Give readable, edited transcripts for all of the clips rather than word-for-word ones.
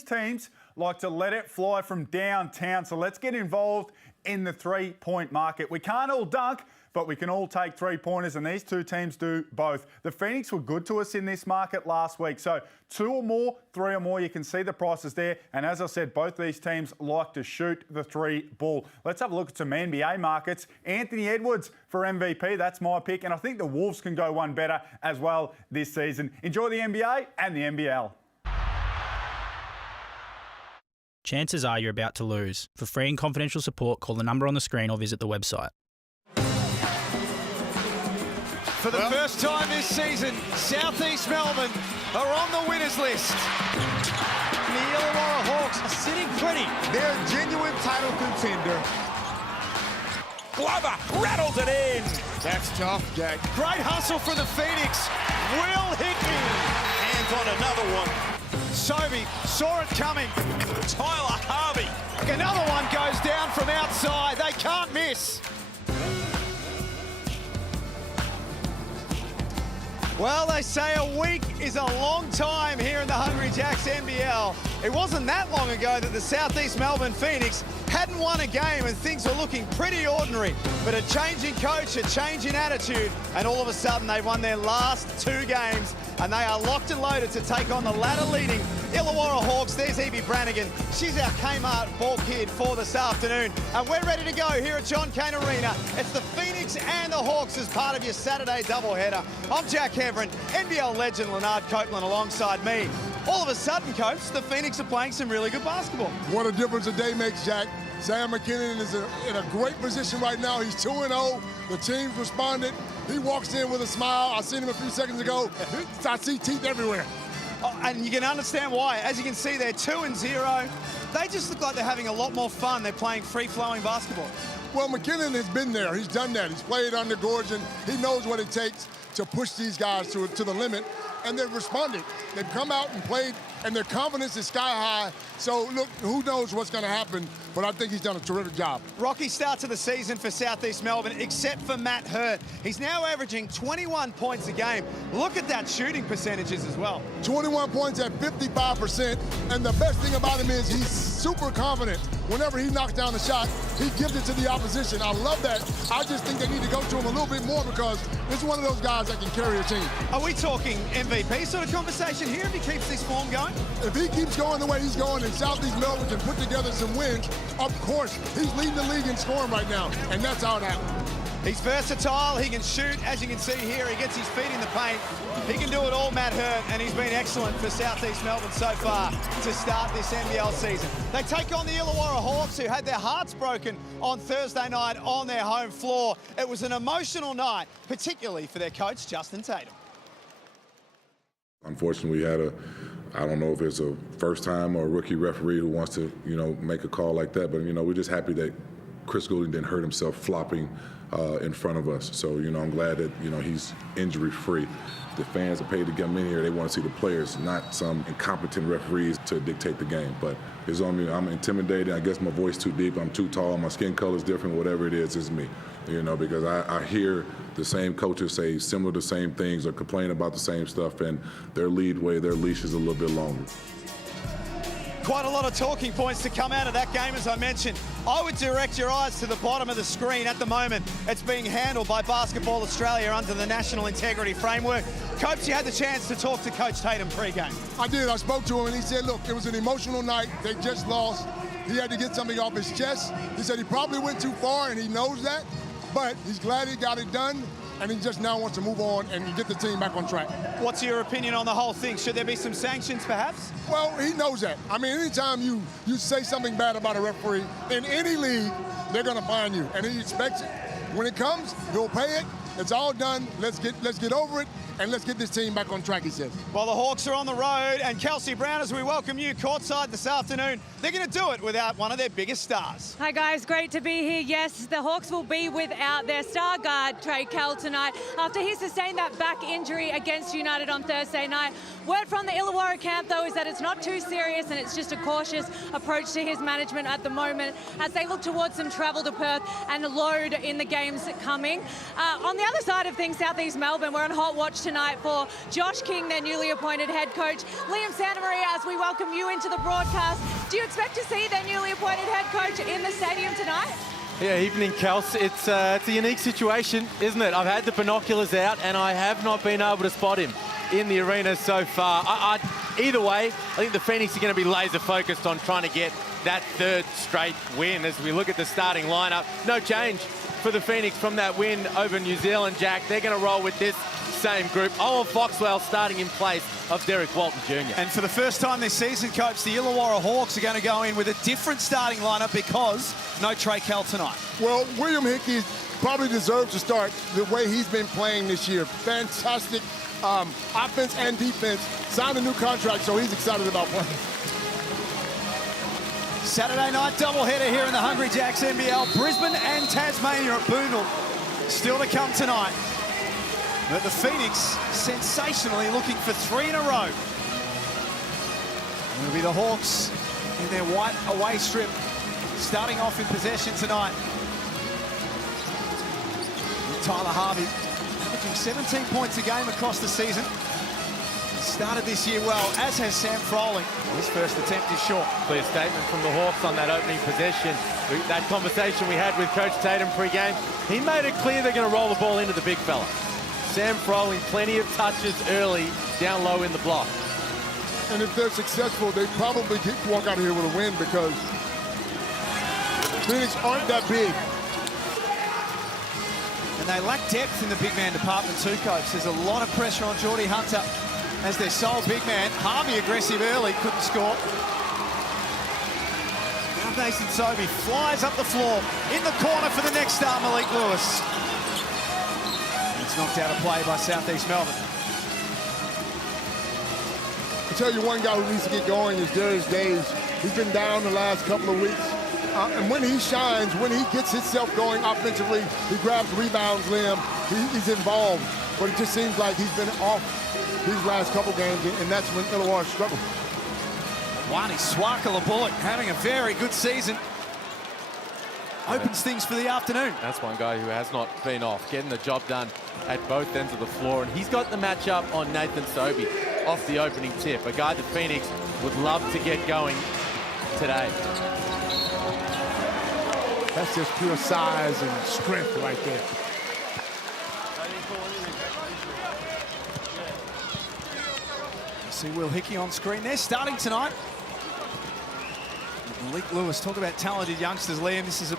these teams like to let it fly from downtown. So let's get involved in the three-point market. We can't all dunk, but we can all take three-pointers, and these two teams do both. The Phoenix were good to us in this market last week. So 2 or more, 3 or more, you can see the prices there. And as I said, both these teams like to shoot the three ball. Let's have a look at some NBA markets. Anthony Edwards for MVP, that's my pick. And I think the Wolves can go one better as well this season. Enjoy the NBA and the NBL. Chances are you're about to lose. For free and confidential support, call the number on the screen or visit the website. For the first time this season, South East Melbourne are on the winners list. The Illawarra Hawks are sitting pretty. They're a genuine title contender. Glover rattles it in. That's tough, Jack. Great hustle for the Phoenix. Will Hickey. Hands on another one. Sobey saw it coming. Tyler Harvey. Another one goes down from outside. They can't miss. Well, they say a week is a long time here in the Hungry Jacks NBL. It wasn't that long ago that the South East Melbourne Phoenix hadn't won a game and things were looking pretty ordinary. But a change in coach, a change in attitude, and all of a sudden they've won their last 2 games and they are locked and loaded to take on the ladder-leading Illawarra Hawks. There's Evie Brannigan. She's our Kmart ball kid for this afternoon. And we're ready to go here at John Cain Arena. It's the Phoenix and the Hawks as part of your Saturday doubleheader. I'm Jack Heverin, NBL legend Leonard Copeland alongside me. All of a sudden, Coach, the Phoenix are playing some really good basketball. What a difference a day makes, Jack. Sam McKinnon is in a great position right now. He's 2-0. The team's responded. He walks in with a smile. I seen him a few seconds ago. I see teeth everywhere. Oh, and you can understand why. As you can see, they're 2-0. They just look like they're having a lot more fun. They're playing free-flowing basketball. Well, McKinnon has been there. He's done that. He's played under Gorgon. He knows what it takes to push these guys to the limit, and they've responded. They've come out and played, and their confidence is sky high. So, look, who knows what's going to happen, but I think he's done a terrific job. Rocky start to the season for South East Melbourne, except for Matt Hurt. He's now averaging 21 points a game. Look at that shooting percentages as well. 21 points at 55%, and the best thing about him is he's super confident. Whenever he knocks down a shot, he gives it to the opposition. I love that. I just think they need to go to him a little bit more because this is one of those guys that can carry a team. Are we talking MVP sort of conversation here if he keeps this form going? If he keeps going the way he's going and South East Melbourne can put together some wins, of course, he's leading the league in scoring right now, and that's how it happens. He's versatile, he can shoot, as you can see here, he gets his feet in the paint. He can do it all, Matt Hurt, and he's been excellent for South East Melbourne so far to start this NBL season. They take on the Illawarra Hawks, who had their hearts broken on Thursday night on their home floor. It was an emotional night, particularly for their coach, Justin Tatum. Unfortunately, we had I don't know if it's a first time or a rookie referee who wants to, make a call like that, but, we're just happy that Chris Goulding didn't hurt himself flopping in front of us. So, I'm glad that, he's injury-free. The fans are paid to get him in here. They want to see the players, not some incompetent referees to dictate the game. But it's on me. I'm intimidated. I guess my voice too deep. I'm too tall. My skin color is different. Whatever it is, it's me. Because I hear the same coaches say similar to same things or complain about the same stuff, and their leash is a little bit longer. Quite a lot of talking points to come out of that game, as I mentioned. I would direct your eyes to the bottom of the screen. At the moment, it's being handled by Basketball Australia under the National Integrity Framework. Coach, you had the chance to talk to Coach Tatum pre-game. I did. I spoke to him, and he said, look, it was an emotional night. They just lost. He had to get something off his chest. He said he probably went too far, and he knows that, but he's glad he got it done, and he just now wants to move on and get the team back on track. What's your opinion on the whole thing? Should there be some sanctions, perhaps? Well, he knows that. I mean, anytime you say something bad about a referee in any league, they're going to fine you, and he expects it. When it comes, he'll pay it. It's all done. Let's get over it, and let's get this team back on track, he says. Well, the Hawks are on the road, and Kelsey Brown, as we welcome you courtside this afternoon, they're going to do it without one of their biggest stars. Hi, guys. Great to be here. Yes, the Hawks will be without their star guard, Trey Kell, tonight, after he sustained that back injury against United on Thursday night. Word from the Illawarra camp, though, is that it's not too serious, and it's just a cautious approach to his management at the moment as they look towards some travel to Perth and load in the games coming. On the other side of things, South East Melbourne, we're on hot watch tonight. tonight for Josh King, their newly appointed head coach. Liam Santamaria, as we welcome you into the broadcast, do you expect to see their newly appointed head coach in the stadium tonight? Yeah, evening, Kels. It's a unique situation, isn't it? I've had the binoculars out and I have not been able to spot him in the arena so far. Either way, I think the Phoenix are going to be laser focused on trying to get that third straight win. As we look at the starting lineup, no change for the Phoenix from that win over New Zealand, Jack. They're going to roll with this same group. Owen Foxwell starting in place of Derek Walton Jr. And for the first time this season, Coach, the Illawarra Hawks are going to go in with a different starting lineup because no Trey Kell tonight. Well, William Hickey probably deserves to start the way he's been playing this year. Fantastic offense and defense. Signed a new contract, so he's excited about playing. Saturday night doubleheader here in the Hungry Jacks NBL. Brisbane and Tasmania at Boondall. Still to come tonight. But the Phoenix sensationally looking for 3 in a row. It'll be the Hawks in their white away strip starting off in possession tonight. Tyler Harvey averaging 17 points a game across the season. He started this year well, as has Sam Froling. His first attempt is short. Clear statement from the Hawks on that opening possession. That conversation we had with Coach Tatum pre-game, he made it clear they're going to roll the ball into the big fella. Sam Froling, plenty of touches early, down low in the block. And if they're successful, they probably walk out of here with a win because Phoenix aren't that big. And they lack depth in the big man department too, Coach. There's a lot of pressure on Geordie Hunter as their sole big man. Harvey aggressive early, couldn't score. Now Nathan Sobey flies up the floor. In the corner for the next star, Malik Lewis. It's knocked out of play by Southeast Melbourne. I tell you, one guy who needs to get going is Darius Days. He's been down the last couple of weeks. And when he shines, when he gets himself going offensively, he grabs rebounds, Liam, he's involved. But it just seems like he's been off these last couple games, and that's when Illawarra struggled. Wani Swakala-Bullock having a very good season. Opens things for the afternoon. That's one guy who has not been off, getting the job done at both ends of the floor. And he's got the matchup on Nathan Sobey off the opening tip, a guy that Phoenix would love to get going today. That's just pure size and strength right there. See Will Hickey on screen there, starting tonight. Malik Lewis, talk about talented youngsters, Liam. This is a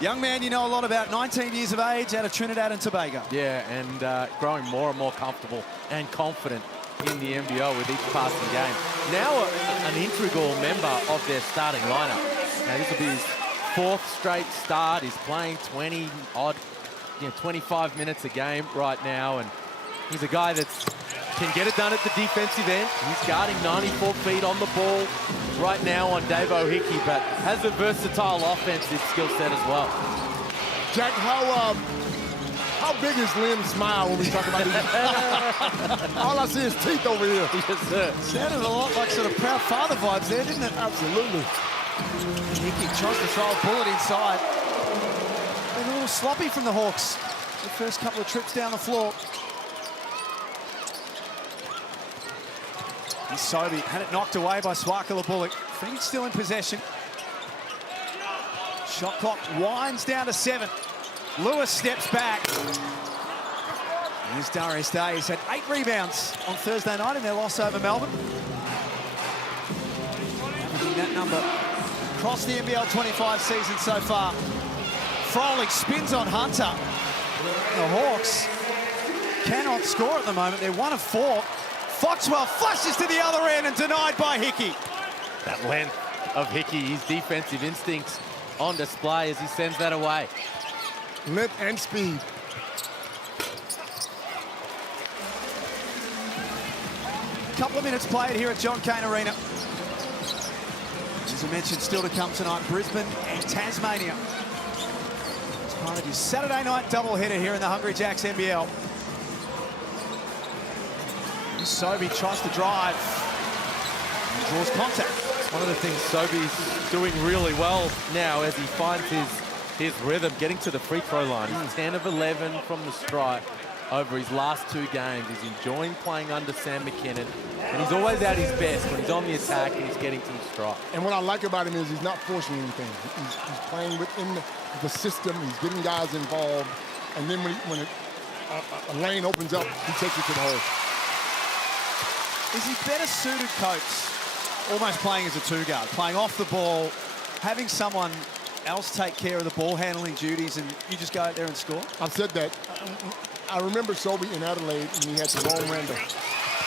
young man you know a lot about, 19 years of age, out of Trinidad and Tobago. Yeah, and growing more and more comfortable and confident in the NBL with each passing game. Now an integral member of their starting lineup. Now this will be his 4th straight start. He's playing 25 minutes a game right now, and he's a guy that can get it done at the defensive end. He's guarding 94 feet on the ball right now on Davo Hickey, but has a versatile offensive skill set as well. Jack, how big is Liam's smile when we talk about this? All I see is teeth over here. Yes, sir. Sounded a lot like sort of proud father vibes there, didn't it? Absolutely. Hickey tries to throw a bullet inside. Been a little sloppy from the Hawks. The first couple of trips down the floor. And Sobey had it knocked away by Swakala-Bullock. Phoenix still in possession. Shot clock winds down to 7. Lewis steps back. Here's Darius Days, had 8 rebounds on Thursday night in their loss over Melbourne. Averaging that number across the NBL 25 season so far. Froling spins on Hunter. The Hawks cannot score at the moment. They're 1 of 4. Foxwell flushes to the other end and denied by Hickey. That length of Hickey, his defensive instincts on display as he sends that away. Length and speed. Couple of minutes played here at John Cain Arena. As I mentioned, still to come tonight, Brisbane and Tasmania. It's part of your Saturday night doubleheader here in the Hungry Jacks NBL. Sobey tries to drive and draws contact. One of the things Sobey's doing really well now as he finds his rhythm, getting to the free throw line. He's 10 of 11 from the stripe. over his last 2 games. He's enjoying playing under Sam McKinnon, and he's always at his best when he's on the attack and he's getting to the strike. And what I like about him is he's not forcing anything. He's playing within the system. He's getting guys involved. And then when a lane opens up, he takes it to the hole. Is he better suited, Coach, almost playing as a 2-guard, playing off the ball, having someone else take care of the ball handling duties, and you just go out there and score? I've said that. I remember Sobey in Adelaide when he had Jerome Randall.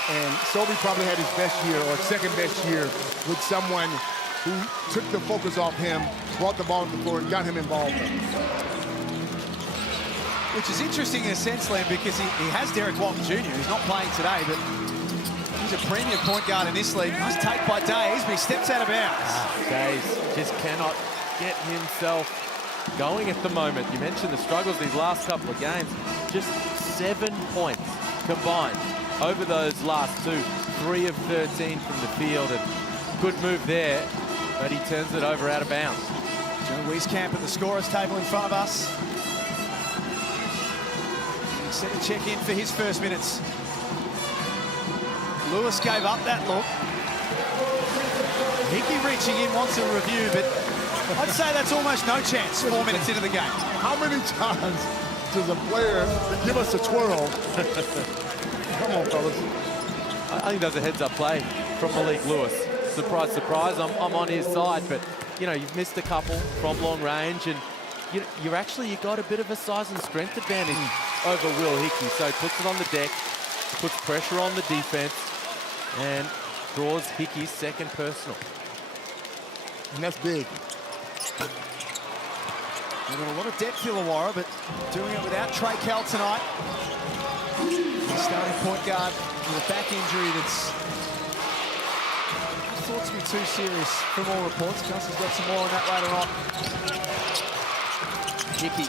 And Sobey probably had his best year or second best year with someone who took the focus off him, brought the ball to the floor, and got him involved. Which is interesting in a sense, Len, because he has Derek Walton Jr. He's not playing today, but he's a premium point guard in this league. Nice take by Days, but he steps out of bounds. Days just cannot get himself going at the moment. You mentioned the struggles these last couple of games. Just 7 points combined over those last 2. 3 of 13 from the field, and good move there, but he turns it over out of bounds. Joe Wieskamp at the scorer's table in front of us. Set to check in for his first minutes. Lewis gave up that look. Hickey reaching in, wants a review, but I'd say that's almost no chance 4 minutes into the game. How many times does a player give us a twirl? Come on, fellas. I think that's a heads-up play from Malik Lewis. Surprise, surprise, I'm on his side, but, you know, you've missed a couple from long range, and you got a bit of a size and strength advantage over Will Hickey. So he puts it on the deck, puts pressure on the defense, and draws Hickey's second personal. And that's big. They've got a lot of depth, Illawarra, but doing it without Trey Kell tonight. The starting point guard with a back injury that's thought to be too serious from all reports. Kelsey's got some more on that later on. Hickey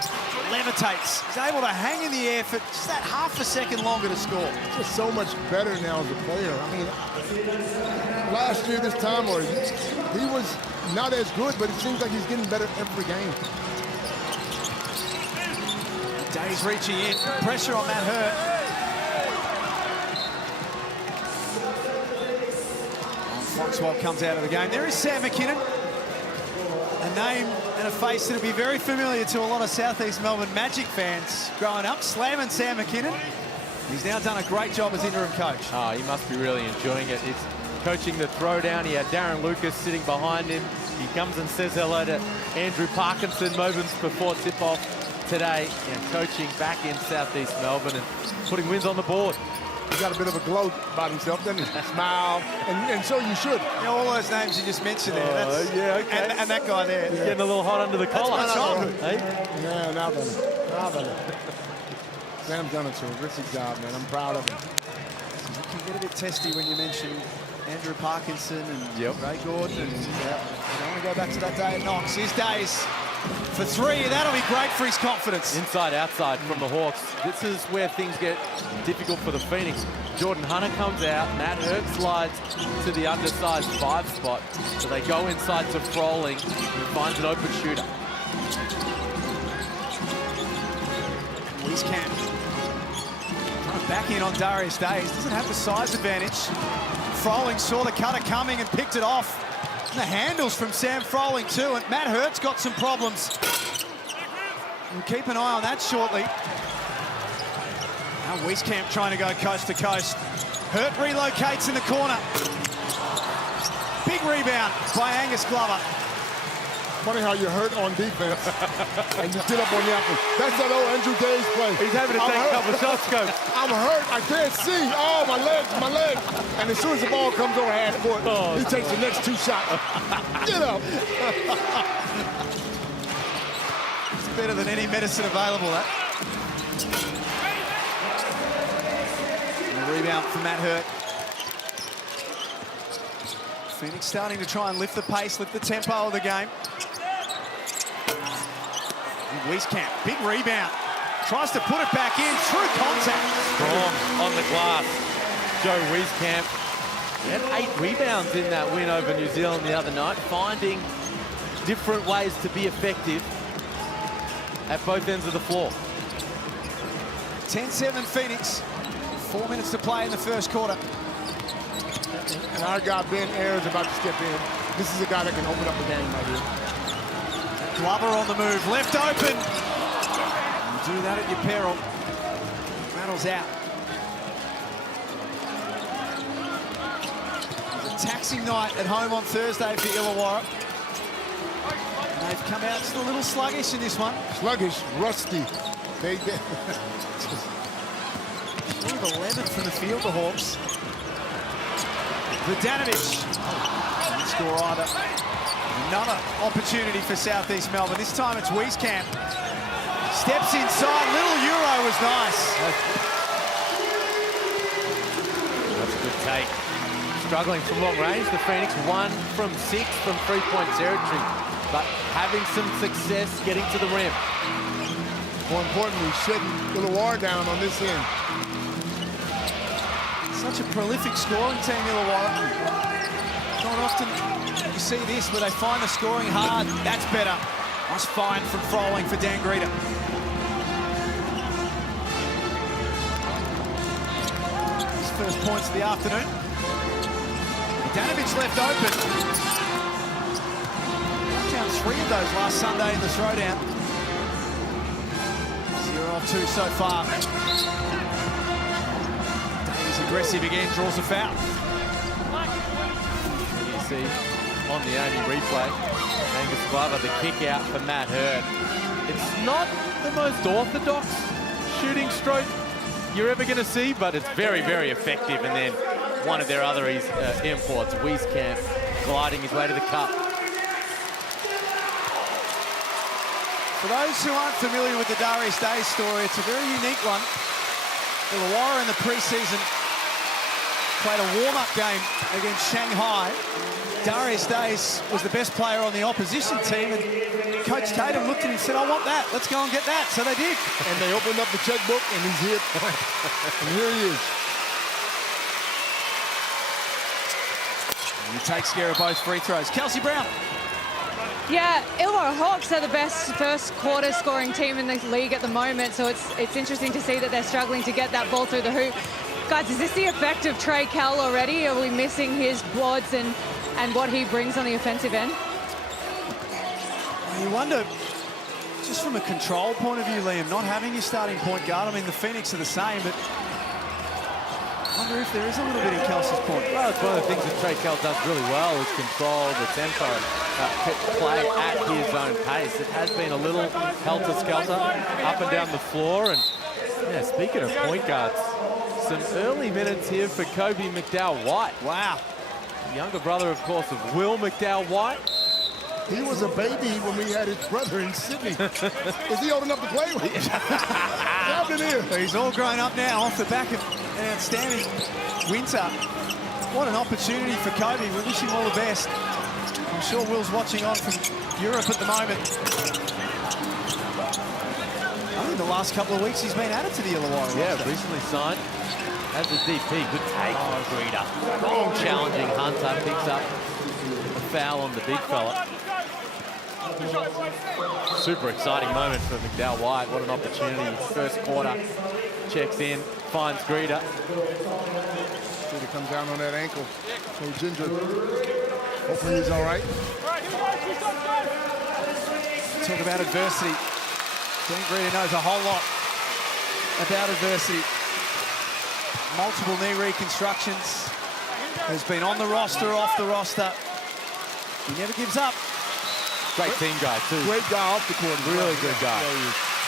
levitates. He's able to hang in the air for just that half a second longer to score. Just so much better now as a player. I mean, last year this time, he was not as good, but it seems like he's getting better every game. Days reaching in. Pressure on Matt Hurt. Foxwell comes out of the game. There is Sam McKinnon. A name and a face that'll be very familiar to a lot of Southeast Melbourne Magic fans growing up. Slamming Sam McKinnon. He's now done a great job as interim coach. Oh, he must be really enjoying it. It's coaching the throwdown. He had Darren Lucas sitting behind him. He comes and says hello to Andrew Parkinson moments before tip-off today. Yeah, coaching back in Southeast Melbourne and putting wins on the board. He's got a bit of a glow about himself, doesn't he? Smile, and so you should. You know, all those names you just mentioned there. That's, yeah, okay. And that guy there. He's getting a little hot under the collar. That's my childhood. Hey? Yeah, now then. Sam's done a terrific job, man. I'm proud of him. You can get a bit testy when you mention Andrew Parkinson and Ray Gordon. And I want to go back to that day at Knox. Here's Days for 3. That'll be great for his confidence. Inside, outside from the Hawks. This is where things get difficult for the Phoenix. Jordan Hunter comes out. Matt Hurt slides to the undersized 5 spot. So they go inside to Froling, who finds an open shooter. Wieskamp back in on Darius Days. Doesn't have the size advantage. Froling saw the cutter coming and picked it off. And the handles from Sam Froling too. And Matt Hurt's got some problems. We'll keep an eye on that shortly. Now Wieskamp trying to go coast to coast. Hurt relocates in the corner. Big rebound by Angus Glover. Funny how you're hurt on defense and you get up on the apple. That's that old Andrew Days play. He's having to take a couple of shots, Coach. I'm hurt. I can't see. Oh, my legs. And as soon as the ball comes over half court, he takes the next 2 shots. Get up. It's better than any medicine available, that. And a rebound from Matt Hurt. Phoenix starting to try and lift the pace, lift the tempo of the game. Wieskamp, big rebound. Tries to put it back in, true contact. Strong on the glass. Joe Wieskamp. He had 8 rebounds in that win over New Zealand the other night, finding different ways to be effective at both ends of the floor. 10-7 Phoenix. 4 minutes to play in the first quarter. And our guy, Ben Ayers, is about to step in. This is a guy that can open up the game right here. Glover on the move, left open. You do that at your peril. Rattles out. It was a taxing night at home on Thursday for Illawarra. And they've come out just a little sluggish in this one. Sluggish, rusty. They 3 of 11 from the field, the Hawks. Vladanovic. Didn't score either. Another opportunity for Southeast Melbourne. This time it's Wieskamp. Steps inside. Little Euro was nice. That's a good take. Struggling from long range, the Phoenix 1 from 6 from 3-point territory, but having some success getting to the rim. More importantly, shutting Illawarra down on this end. Such a prolific scoring team, Illawarra. Not often you see this where they find the scoring hard. That's better. Nice find from Froling for Dan Greta. His first points of the afternoon. Danovic left open. Down 3 of those last Sunday in the throwdown. 0 of 2 so far. He's aggressive again, draws a foul. You see on the only replay, Angus Glover, the kick out for Matt Hurd. It's not the most orthodox shooting stroke you're ever going to see, but it's very, very effective. And then one of their other imports, Wieskamp, gliding his way to the cup. For those who aren't familiar with the Darius Days story, it's a very unique one. Illawarra in the preseason played a warm-up game against Shanghai. Darius Days was the best player on the opposition team, and Coach Tatum looked at him and said, I want that, let's go and get that. So they did. And they opened up the checkbook, and he's here. And here he is. He takes care of both free throws. Kelsey Brown. Yeah, Illawarra Hawks are the best first quarter scoring team in the league at the moment, so it's interesting to see that they're struggling to get that ball through the hoop. Guys, is this the effect of Trey Kell already? Are we missing his boards and what he brings on the offensive end? You wonder, just from a control point of view, Liam, not having your starting point guard, I mean, the Phoenix are the same, but I wonder if there is a little bit in Kelsey's point. Well, it's one of the things that Trey Kell does really well is control the tempo, play at his own pace. It has been a little helter-skelter up and down the floor. And yeah, speaking of point guards, some early minutes here for Kobe McDowell-White. Wow. The younger brother, of course, of Will McDowell-White. He was a baby when we had his brother in Sydney. Is he old enough to play with? He's all grown up now off the back of an outstanding winter. What an opportunity for Kobe. We wish him all the best. I'm sure Will's watching on from Europe at the moment. I think the last couple of weeks he's been added to the Illawarra. Yeah, recently signed as a DP. Good take from Greta. Challenging Hunter, picks up a foul on the big fella. Super exciting moment for McDowell-White. What an opportunity. First quarter, checks in, finds Greta. Greta comes down on that ankle. So Ginger, hopefully he's all right. Talk about adversity. Dan Greta knows a whole lot about adversity. Multiple knee reconstructions. Has been on the roster, off the roster. He never gives up. Great team guy, too. Great guy off the court. Really good guy.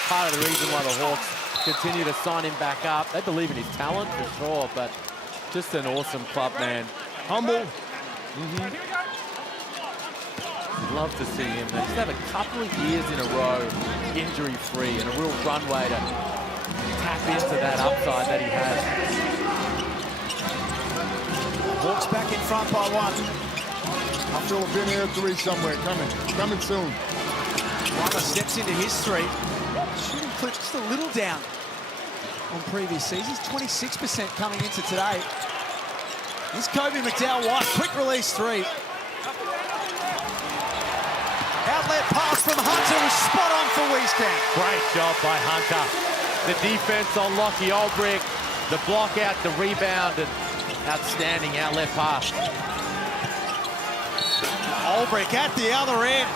Part of the reason why the Hawks continue to sign him back up. They believe in his talent, for sure, but just an awesome club man. Humble. Love to see him. They just have a couple of years in a row injury-free and a real runway to tap into that upside that he has. Hawks back in front by 1. I'm sure we've been here 3 somewhere. Coming soon. Glover steps into his 3. Shooting clip just a little down on previous seasons. 26% coming into today. Here's Kobe McDowell-White. Quick release 3. Outlet pass from Hunter was spot on for Wieskamp. Great job by Hunter. The defense on Lockie Olbrich, the block out, the rebound, and outstanding out left pass. Olbrich at the other end.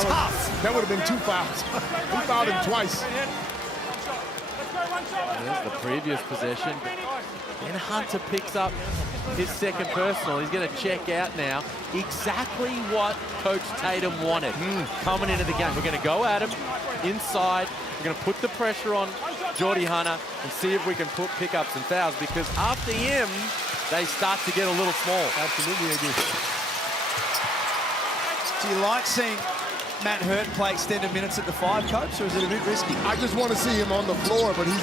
Tough. That would have been 2 fouls. He fouled him twice. There's the previous possession. And Hunter picks up his second personal. He's going to check out now. Exactly what Coach Tatum wanted coming into the game. We're going to go at him inside. We're going to put the pressure on Geordie Hunter and see if we can pick up some fouls, because after him, they start to get a little small. Absolutely, they do. Do you like seeing Matt Hurt play extended minutes at the 5, Coach, or is it a bit risky? I just want to see him on the floor, but he's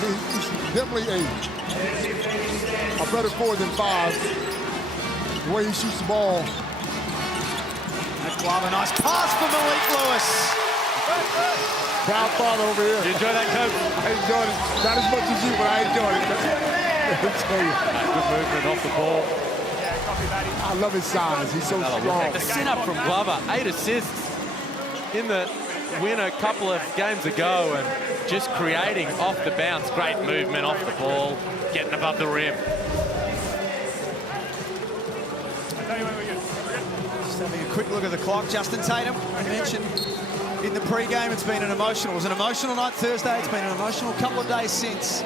definitely a better forward than 5. The way he shoots the ball. That glove, a nice pass for Malik Lewis. Proud father over here. You enjoy that, Coach? I enjoyed it. Not as much as you, but I enjoyed it. I'll tell you. Good movement off the ball. I love his size. He's so strong. The sit-up from Glover, 8 assists in the win a couple of games ago, and just creating off the bounce. Great movement off the ball, getting above the rim. Just having a quick look at the clock. Justin Tatum, I mentioned in the pre-game, it's been an emotional. It was an emotional night Thursday. It's been an emotional couple of days since.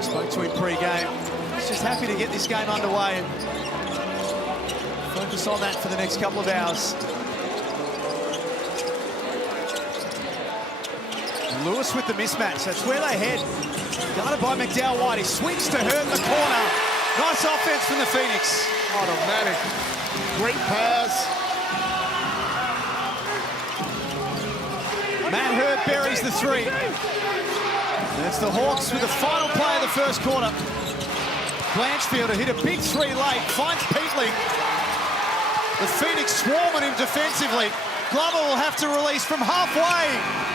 Spoke to him pre-game. He's just happy to get this game underway and focus on that for the next couple of hours. Lewis with the mismatch. That's where they head. Guarded by McDowell White. He swings to Hurt in the corner. Nice offense from the Phoenix. Automatic. Great pass. Matt Hurt buries the 3. That's the Hawks with the final play of the first quarter. Blanchfield hit a big 3 late. Finds Peatling. The Phoenix swarming him defensively. Glover will have to release from halfway.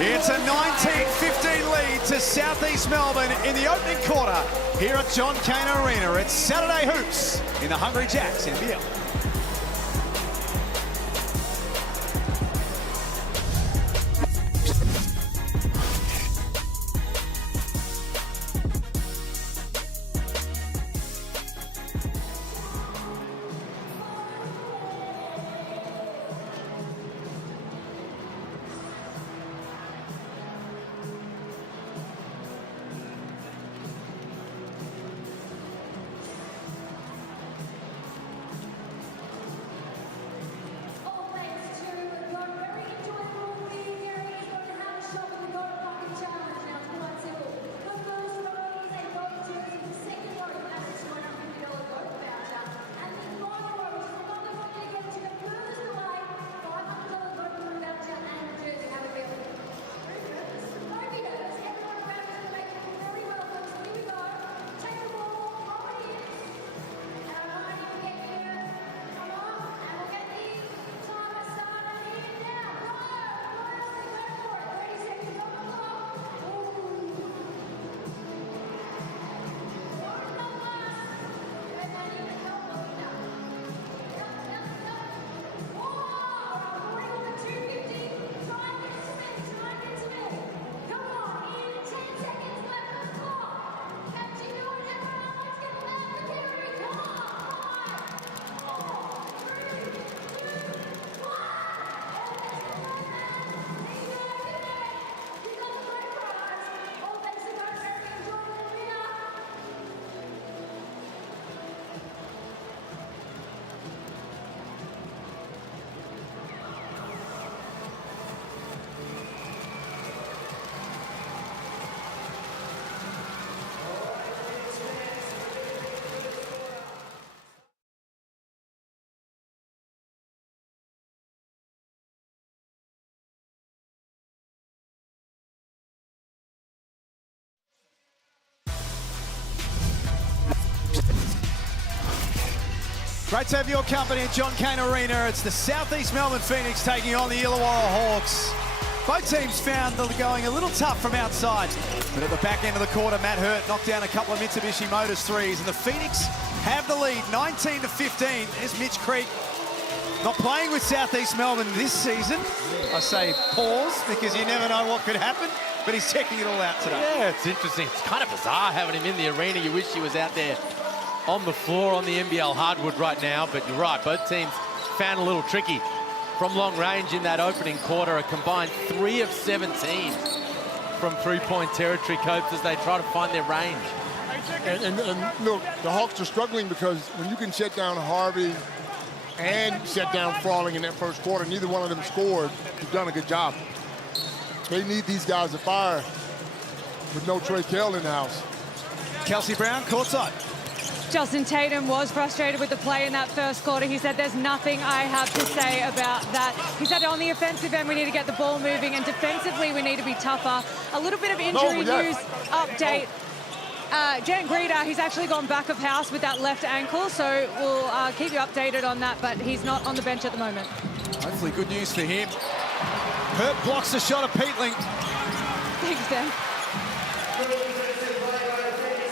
It's a 19-15 lead to Southeast Melbourne in the opening quarter here at John Cain Arena. It's Saturday Hoops in the Hungry Jacks NBL. Great to have your company at John Cain Arena. It's the Southeast Melbourne Phoenix taking on the Illawarra Hawks. Both teams found they're going a little tough from outside. But at the back end of the quarter, Matt Hurt knocked down a couple of Mitsubishi Motors threes. And the Phoenix have the lead, 19-15. There's Mitch Creek Not playing with South East Melbourne this season. I say pause because you never know what could happen, but he's checking it all out today. Yeah, it's interesting. It's kind of bizarre having him in the arena. You wish he was out there on the floor on the NBL hardwood right now, but you're right, both teams found a little tricky from long range in that opening quarter. A combined 3 of 17 from three-point territory, Copes, as they try to find their range. And look, the Hawks are struggling because when you can shut down Harvey and shut down Frawling in that first quarter, neither one of them scored. You've done a good job. They need these guys to fire with no Trey Kell in the house. Kelsey Brown, courtside. Justin Tatum was frustrated with the play in that first quarter. He said, there's nothing I have to say about that. He said on the offensive end, we need to get the ball moving, and defensively, we need to be tougher. A little bit of injury news update. Jan Greeder, he's actually gone back of house with that left ankle, so we'll keep you updated on that, but he's not on the bench at the moment. Hopefully good news for him. Hurt blocks the shot of Peatling. Thanks, Dan.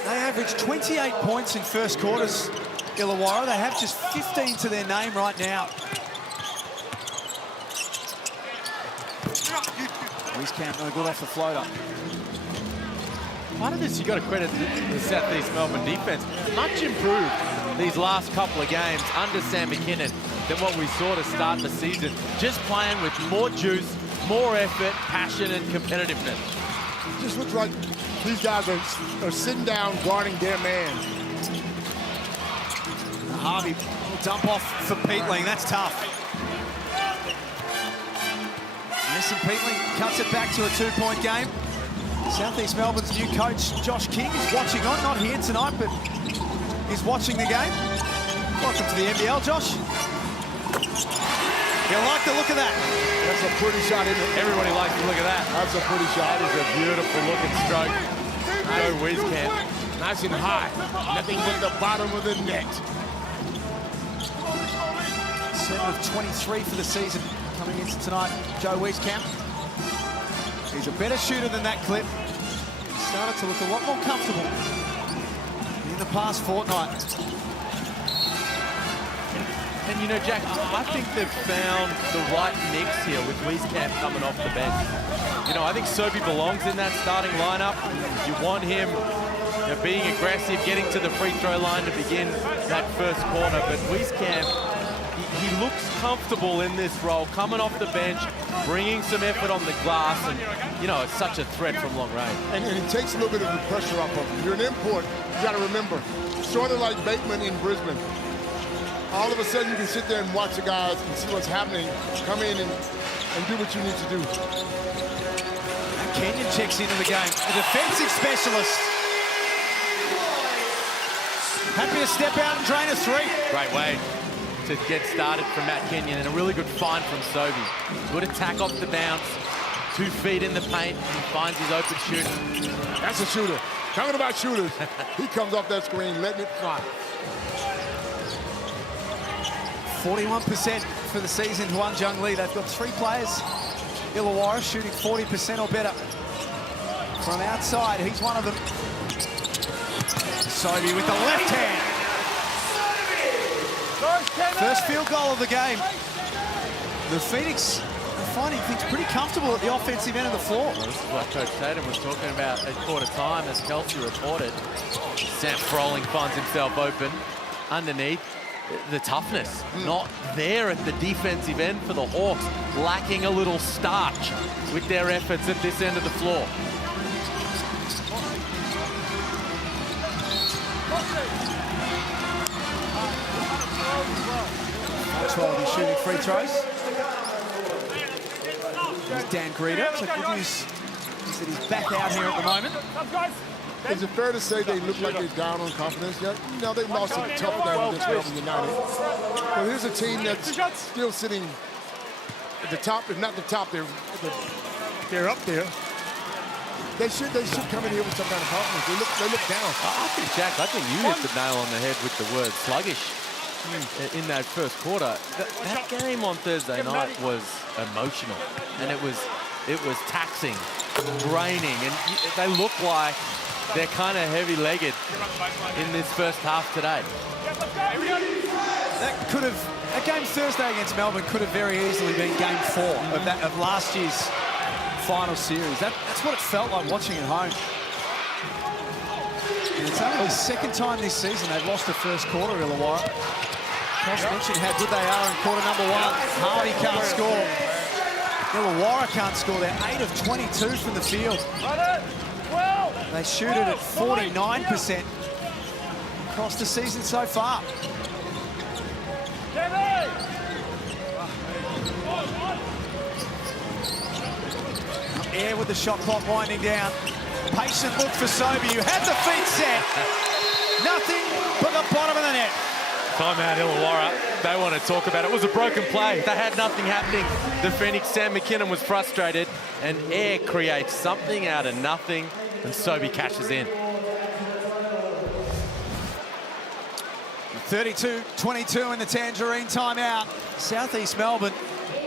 They averaged 28 points in first quarters, Illawarra. They have just 15 to their name right now. Wieskamp no good off the floater. Part of this, you've got to credit the South East Melbourne defense. Much improved these last couple of games under Sam McKinnon than what we saw to start the season. Just playing with more juice, more effort, passion, and competitiveness. It just looks like these guys are sitting down guarding their man. Harvey will dump off for Peatling. That's tough. Mason Peatling cuts it back to a two-point game. South East Melbourne's new coach, Josh King, is watching on. Not here tonight, but he's watching the game. Welcome to the NBL, Josh. You like the look of that? That's a pretty shot, isn't it? Everybody likes the look of that. That's a pretty shot. That is a beautiful looking stroke. Joe Wieskamp. Nice and high. Nothing but the bottom of the net. 7 of 23 for the season coming into tonight. Joe Wieskamp. He's a better shooter than that clip. He started to look a lot more comfortable in the past fortnight. And you know, Jack, I think they've found the right mix here with Wieskamp coming off the bench. You know, I think Sobey belongs in that starting lineup. You want him being aggressive, getting to the free throw line to begin that first quarter. But Wieskamp, he looks comfortable in this role, coming off the bench, bringing some effort on the glass, and, you know, it's such a threat from long range. And it takes a little bit of the pressure off of him. You're an import, you got to remember, sort of like Bateman in Brisbane. All of a sudden, you can sit there and watch the guys and see what's happening, come in and do what you need to do. And Kenyon checks into the game, the defensive specialist. Happy to step out and drain a three. Great way to get started from Matt Kenyon, and a really good find from Sobey. Good attack off the bounce, 2 feet in the paint, and finds his open shooter. That's a shooter. Talking about shooters, he comes off that screen, letting it fly. 41% for the season to One Jung Lee. They've got 3 players, Illawarra, shooting 40% or better from outside. He's one of them. Sobey with the left hand. First field goal of the game. The Phoenix are finding things pretty comfortable at the offensive end of the floor. Well, this is what Coach Tatum was talking about at quarter time, as Kelsey reported. Sam Froling finds himself open underneath. The toughness not there at the defensive end for the Hawks, lacking a little starch with their efforts at this end of the floor. 12, he's shooting free throws. Here's Dan Greeder. So good news is that he's back out here at the moment. Is it fair to say they look like they're down on confidence yet? No, they lost a tough game against Melbourne United. But here's a team that's still sitting at the top. If not the top, they're up there. They should come in here with some kind of confidence. They look down. I think, Jack, I think you hit the nail on the head with the word sluggish in that first quarter. That game on Thursday night was emotional, and it was taxing, draining, and they look like they're kind of heavy-legged in this first half today. could have, a game Thursday against Melbourne could have very easily been game 4 of last year's final series. That's what it felt like watching at home. And it's only the second time this season they've lost the first quarter, Illawarra. Josh mentioned how good they are in quarter number 1. Hardy can't score. Illawarra can't score. They're 8 of 22 from the field. They shoot it at 49% across the season so far. Air with the shot clock winding down. Patient look for Sobey, who had the feet set. Nothing but the bottom of the net. Timeout, Illawarra. They want to talk about it. It was a broken play. They had nothing happening. The Phoenix, Sam McKinnon was frustrated, and Air creates something out of nothing, and Sobey cashes in. 32-22 in the Tangerine timeout. Southeast Melbourne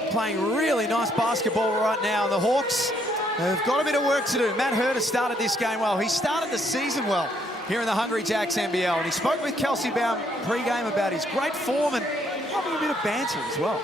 playing really nice basketball right now. The Hawks have got a bit of work to do. Matt Hurd has started this game well. He started the season well here in the Hungry Jacks NBL. And he spoke with Kelsey Baum pre-game about his great form and having a bit of banter as well.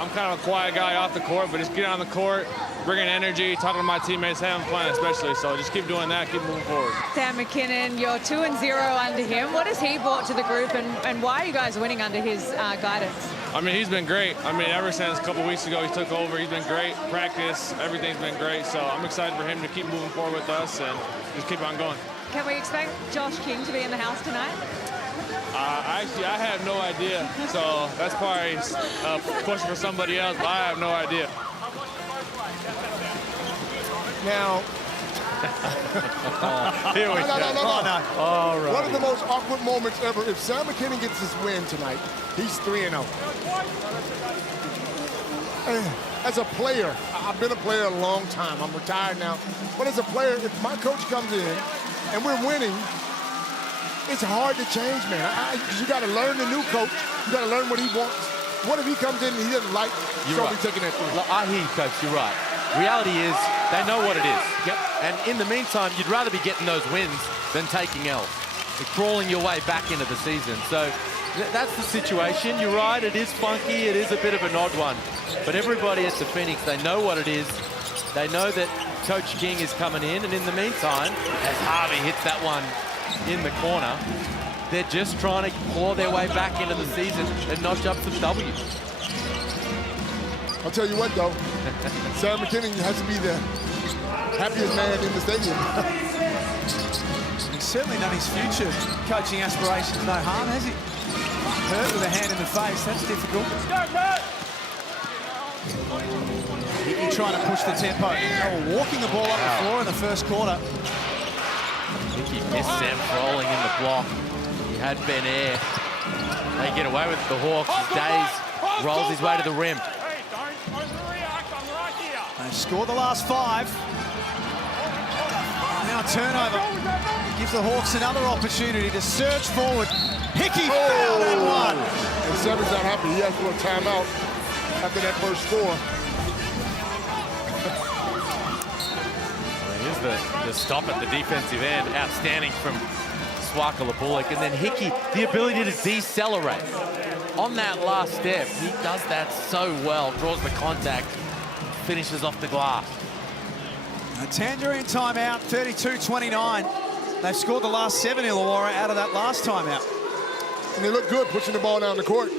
I'm kind of a quiet guy off the court, but just get on the court, bringing energy, talking to my teammates, having fun especially. So just keep doing that, keep moving forward. Sam McKinnon, you're 2-0 under him. What has he brought to the group, and why are you guys winning under his guidance? I mean, he's been great. I mean, ever since a couple weeks ago he took over, he's been great. Practice, everything's been great. So I'm excited for him to keep moving forward with us and just keep on going. Can we expect Josh King to be in the house tonight? Actually, I have no idea. So that's probably a question for somebody else, but I have no idea. Now, Here we go. no. All right. One of the most awkward moments ever. If Sam McKinnon gets his win tonight, he's 3-0. As a player, I've been a player a long time. I'm retired now. But as a player, if my coach comes in and we're winning, it's hard to change, man. You got to learn the new coach. You got to learn what he wants. What if he comes in and he doesn't like Sobey taking that through? I hear you, Coach. You're right. Reality is they know what it is. Yep. And in the meantime, you'd rather be getting those wins than taking L's. You're crawling your way back into the season. So that's the situation. You're right. It is funky. It is a bit of an odd one. But everybody at the Phoenix, they know what it is. They know that Coach King is coming in. And in the meantime, as Harvey hits that one in the corner, they're just trying to claw their way back into the season and notch up some W's. I'll tell you what, though. Sam McKinnon has to be the happiest man in the stadium. He's certainly done his future coaching aspirations no harm, has he? Hurt with a hand in the face, that's difficult. Hickey trying to push the tempo. They were walking the ball up the floor in the first quarter. Hickey missed Sam rolling in the block. He had Ben Air. They get away with it. The Hawks. Days rolls his way to the rim. They've scored the last 5. Now turnover. Gives the Hawks another opportunity to surge forward. Hickey fouled and one. And Seven's not happy. He has to go timeout after that first score. Here's the stop at the defensive end. Outstanding from Swakala Bullock. And then Hickey, the ability to decelerate. On that last step, he does that so well. Draws the contact, finishes off the glass. A Tangerine timeout, 32-29. They've scored the last 7 Illawarra out of that last timeout. And they look good pushing the ball down the court.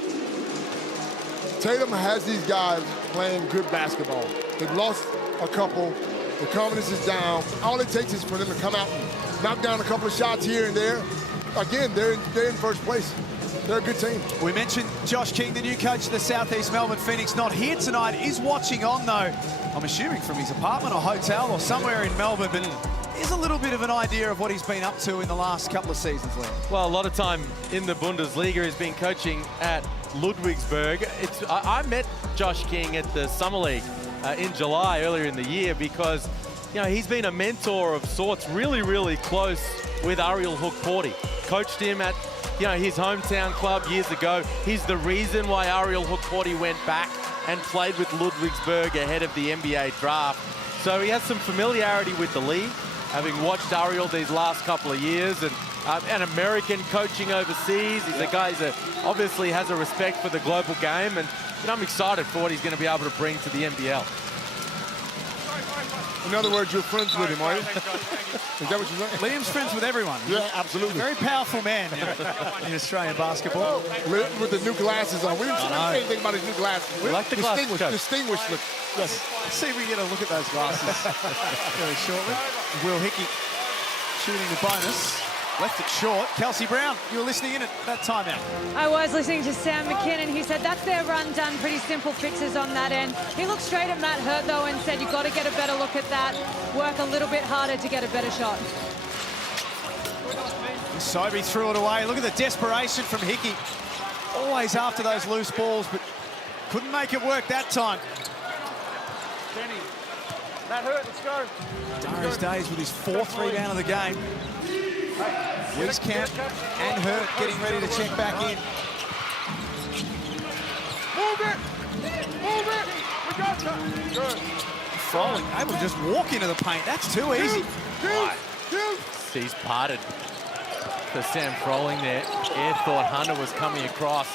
Tatum has these guys playing good basketball. They've lost a couple. The confidence is down. All it takes is for them to come out and knock down a couple of shots here and there. Again, they're in first place. They're a good team. We mentioned Josh King, the new coach of the Southeast Melbourne Phoenix, not here tonight, is watching on though. I'm assuming from his apartment or hotel or somewhere in Melbourne, but is a little bit of an idea of what he's been up to in the last couple of seasons, Liam. Well, a lot of time in the Bundesliga he's been coaching at Ludwigsburg. I met Josh King at the Summer League in July earlier in the year because, you know, he's been a mentor of sorts, really close with Ariel Hook-Porty. Coached him at, you know, his hometown club years ago. He's the reason why Ariel Hook-Porty went back and played with Ludwigsburg ahead of the NBA draft. So he has some familiarity with the league, having watched Ariel these last couple of years, and an American coaching overseas. He's a guy who obviously has a respect for the global game, and I'm excited for what he's going to be able to bring to the NBL. In other words, you're friends with him, are you? Is that what you're saying? Liam's friends with everyone. Yeah, absolutely. Very powerful man in Australian basketball. With the new glasses on. We didn't say anything about his new glasses. We like the glasses. Distinguished look. Yes. Let's see if we get a look at those glasses very shortly. Will Hickey shooting the bonus. Left it short. Kelsey Brown, you were listening in at that timeout. I was listening to Sam McKinnon. He said that's their run done. Pretty simple fixes on that end. He looked straight at Matt Hurt, though, and said you've got to get a better look at that. Work a little bit harder to get a better shot. Sobey threw it away. Look at the desperation from Hickey. Always after those loose balls, but couldn't make it work that time. Kenny. Matt Hurt, let's go. Darius Days with his 4th rebound of the game. Wieskamp and Hurt getting ready to check back in. Move it! Move it! We got time. Good. Froling able to just walk into the paint. That's too easy. He's parted for Sam Froling there. Air thought Hunter was coming across.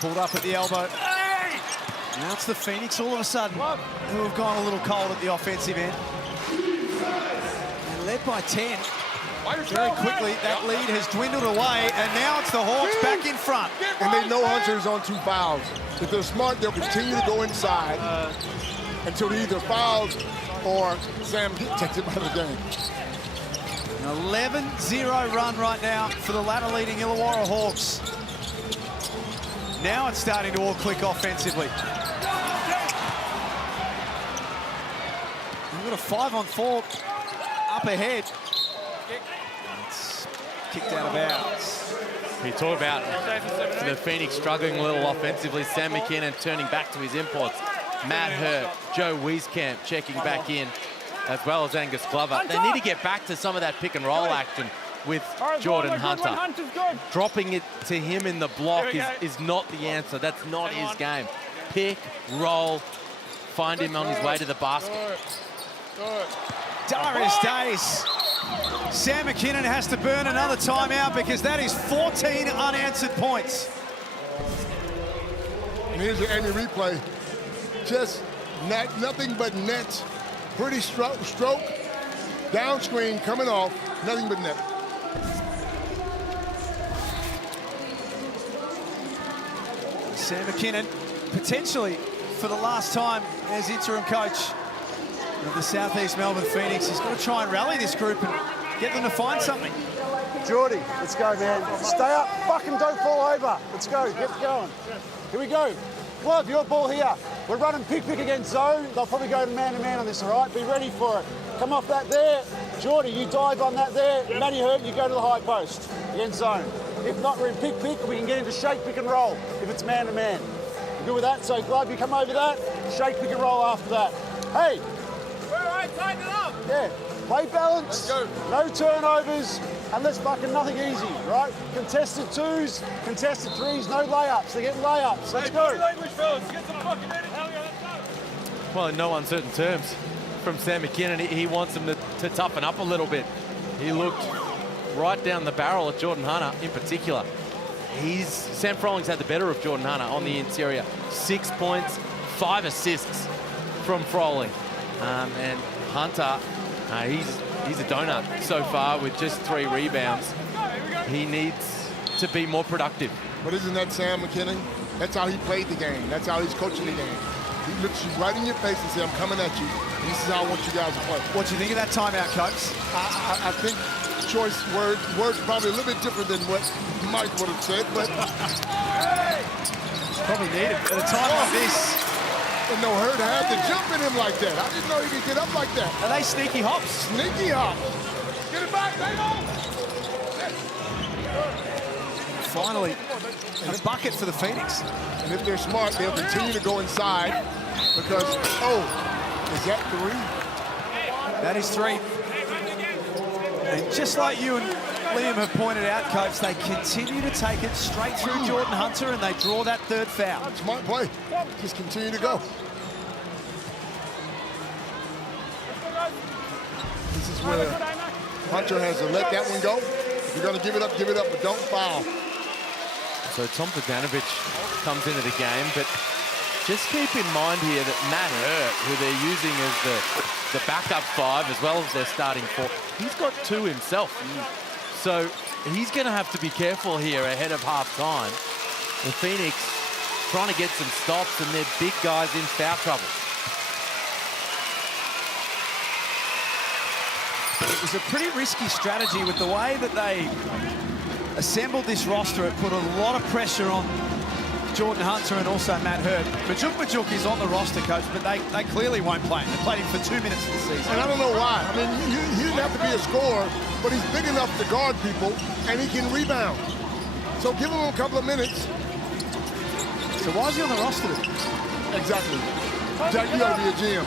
Pulled up at the elbow. Now it's the Phoenix all of a sudden who have gone a little cold at the offensive end. And led by 10. Very quickly, that lead has dwindled away, and now it's the Hawks back in front. And they know Hunter's on 2 fouls. If they're smart, they'll continue to go inside until he either fouls or Sam takes it out of the game. An 11-0 run right now for the ladder-leading Illawarra Hawks. Now it's starting to all click offensively. We've got a 5-on-4 up ahead. It's kicked out of bounds. You talk about the Phoenix struggling a little offensively. Sam McKinnon turning back to his imports. Matt Hurt, Joe Wieskamp checking back in, as well as Angus Glover. They need to get back to some of that pick and roll action with Jordan Hunter. Dropping it to him in the block is not the answer. That's not his game. Pick, roll, find him on his way to the basket. Darius Days. Sam McKinnon has to burn another timeout because that is 14 unanswered points. And here's the Andy replay. Just nothing but net. Pretty stroke, down screen coming off, nothing but net. Sam McKinnon, potentially for the last time as interim coach of the Southeast Melbourne Phoenix, he's got to try and rally this group and get them to find something. Geordie, let's go, man. Stay up, fucking don't fall over. Let's go, get going. Here we go. Glove, your ball here. We're running pick against zone. They'll probably go man-to-man on this, all right? Be ready for it. Come off that there. Geordie, you dive on that there. Matty Hurt, you go to the high post against zone. If not, we're in pick, we can get into shake, pick and roll if it's man-to-man. You good with that? So, Glove, you come over that. Shake, pick and roll after that. Hey. All right, tighten it up. Yeah. Play balance, no turnovers, and let's fucking nothing easy, right? Contested 2s, contested 3s, no layups. They're getting layups. Let's go. Language, fellas. Get some fucking minutes. Hell yeah, let's go. Well, in no uncertain terms from Sam McKinnon, he wants him to toughen up a little bit. He looked right down the barrel at Jordan Hunter in particular. Sam Froling's had the better of Jordan Hunter on the interior. 6 points, 5 assists from Froling. And Hunter, he's a donut so far with just 3 rebounds. He needs to be more productive. But isn't that Sam McKinnon? That's how he played the game. That's how he's coaching the game. He looks you right in your face and says, I'm coming at you. And this is how I want you guys to play. What do you think of that timeout, Coach? I think choice words probably a little bit different than what Mike would have said, but probably needed at a time like this. And no Hurt had to jump at him like that. I didn't know he could get up like that. Are they sneaky hops? Sneaky hops. Get it back, Finally, a bucket for the Phoenix. And if they're smart, they'll continue to go inside because, is that 3? That is 3. And just like you and Liam have pointed out, Coach, they continue to take it straight through Jordan Hunter and they draw that 3rd foul. Smart play. Just continue to go. This is where Hunter has to let that one go. If you're going to give it up, but don't foul. So Tom Bogdanovic comes into the game, but just keep in mind here that Matt Hurt, who they're using as the backup 5 as well as their starting 4, he's got 2 himself. So he's going to have to be careful here ahead of half-time. The Phoenix trying to get some stops, and they're big guys in foul trouble. It was a pretty risky strategy with the way that they assembled this roster. It put a lot of pressure on Jordan Hunter and also Matt Hurt. Majuk is on the roster, coach, but they clearly won't play him. They played him for 2 minutes of the season. And I don't know why. I mean, he didn't have to be a scorer, but he's big enough to guard people, and he can rebound. So give him a couple of minutes. So why is he on the roster? Exactly. Jack, you gotta be a GM.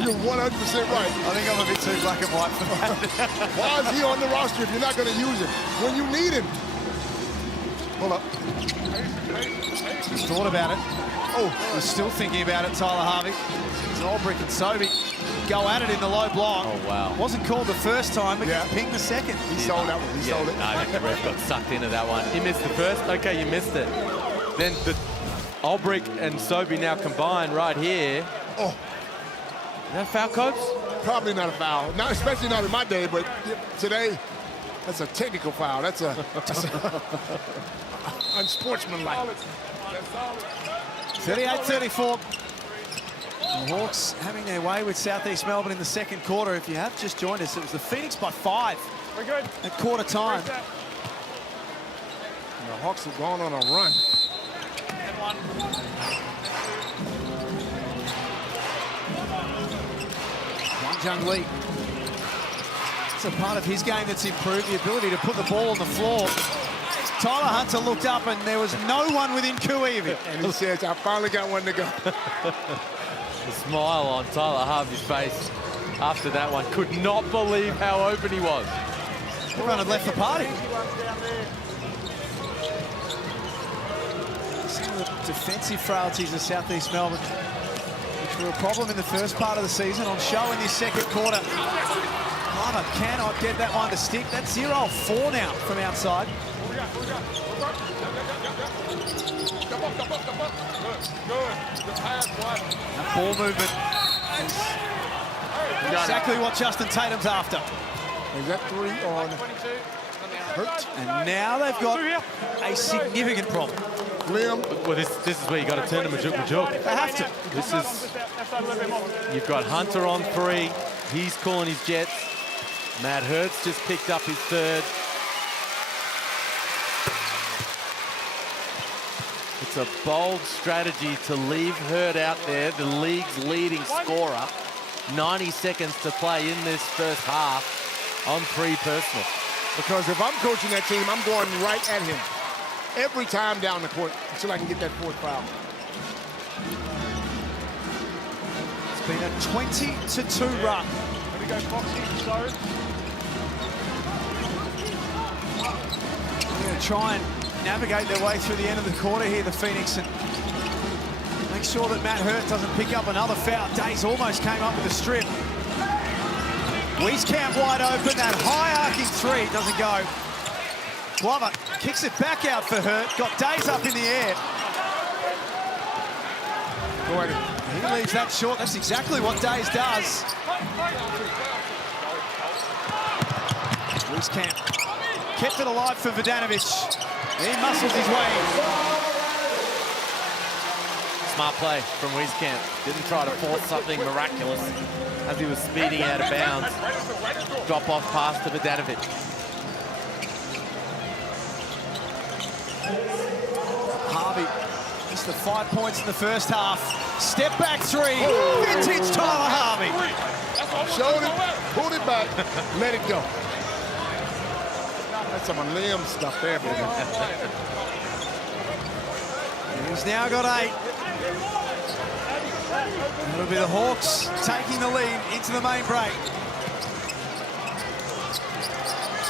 You're 100% right. I think I'm a bit too black and white for that. Why is he on the roster if you're not gonna use him when you need him? Hold up. He's thought about it. Oh, we're still thinking about it, Tyler Harvey. It's Olbrich and Sobey go at it in the low block. Oh, wow. Wasn't called the first time, but Yeah. he pinged the second. He sold that one. He sold it. No, the ref got sucked into that one. He missed the first. Okay, you missed it. Then the Olbrich and Sobey now combine right here. Oh. Is that foul, coach? Probably not a foul. Not, especially not in my day, but today, that's a technical foul. That's a unsportsmanlike. 38-34. The Hawks having their way with Southeast Melbourne in the second quarter. If you have just joined us, it was the Phoenix by 5 at quarter time. And the Hawks have gone on a run. Jung Lee. It's a part of his game that's improved, the ability to put the ball on the floor. Tyler Hunter looked up and there was no one within cooey of him. And he says, I finally got one to go. The smile on Tyler Harvey's face after that one. Could not believe how open he was. Everyone had left the party. Some of the defensive frailties of Southeast Melbourne, which were a problem in the first part of the season, on show in this second quarter. Palmer cannot get that one to stick. That's 0-4 now from outside. That ball movement is exactly what Justin Tatum's after. Is that 3 on Hurt? And now they've got a significant problem. Liam. Well, this is where you got to turn to Majuk. They have to. This is, you've got Hunter on 3. He's calling his jets. Matt Hurt's just picked up his 3rd. It's a bold strategy to leave Hurt out there, the league's leading scorer. 90 seconds to play in this first half on 3 personal. Because if I'm coaching that team, I'm going right at him every time down the court until I can get that 4th foul. It's been a 20-2 run. Here we go, Foxy, slow. They're going to try and navigate their way through the end of the quarter here, the Phoenix, and make sure that Matt Hurt doesn't pick up another foul. Days almost came up with a strip. Wieskamp wide open, that high arcing 3 doesn't go. Glover kicks it back out for Hurt, got Days up in the air. He leaves that short, that's exactly what Days does. Wieskamp kept it alive for Bogdanovic. He muscles his way in. Smart play from Wieskamp. Didn't try to force something miraculous as he was speeding out of bounds. Drop off pass to Bogdanovic. Harvey missed the 5 points in the first half. Step back 3. Vintage Tyler Harvey. Showed it, pulled it back, let it go. That's some Liam stuff there, baby. He's now got 8. It'll be the Hawks taking the lead into the main break.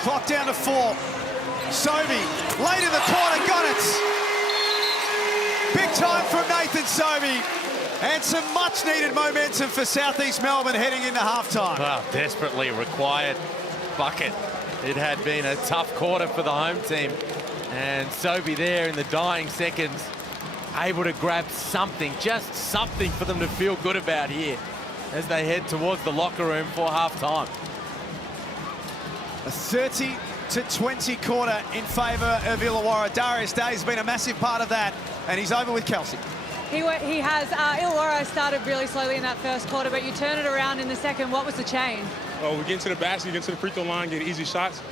Clock down to 4. Sobey, late in the corner, got it. Big time from Nathan Sobey. And some much-needed momentum for Southeast Melbourne heading into halftime. Well, desperately required bucket. It had been a tough quarter for the home team. And Sobey there in the dying seconds, able to grab something, just something for them to feel good about here as they head towards the locker room for halftime. A 30-20 quarter in favour of Illawarra. Darius Day has been a massive part of that, and he's over with Kelsey. He has. Illawarra started really slowly in that first quarter, but you turn it around in the second. What was the change? We get into the basket, get to the free throw line, get easy shots,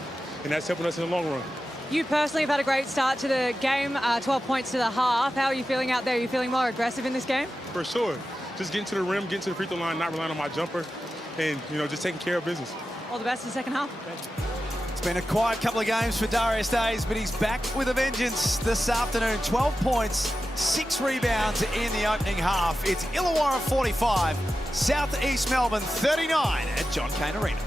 and that's helping us in the long run. You personally have had a great start to the game, 12 points to the half. How are you feeling out there? Are you feeling more aggressive in this game? For sure. Just getting to the rim, getting to the free throw line, not relying on my jumper, and, just taking care of business. All the best in the second half. It's been a quiet couple of games for Darius Days, but he's back with a vengeance this afternoon. 12 points, 6 rebounds in the opening half. It's Illawarra 45, Southeast Melbourne 39 at John Cain Arena.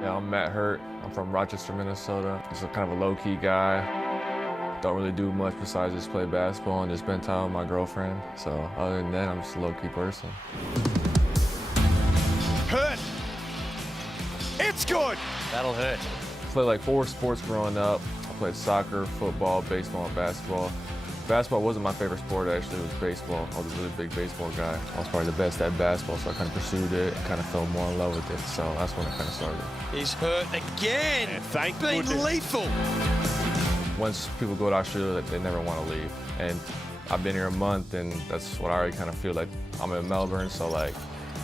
Yeah, I'm Matt Hurt. I'm from Rochester, Minnesota. Just a kind of a low-key guy. Don't really do much besides just play basketball and just spend time with my girlfriend. So other than that, I'm just a low-key person. Hurt. It's good. That'll hurt. I played like 4 sports growing up. I played soccer, football, baseball, and basketball. Basketball wasn't my favorite sport, actually. It was baseball. I was a really big baseball guy. I was probably the best at basketball, so I kind of pursued it, kind of fell more in love with it. So that's when it kind of started. He's hurt again. And thank Being goodness. lethal. Once people go to Australia, they never want to leave. And I've been here a month, and that's what I already kind of feel like. I'm in Melbourne, so like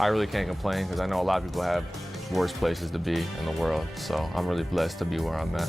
I really can't complain because I know a lot of people have worst places to be in the world. So I'm really blessed to be where I'm at.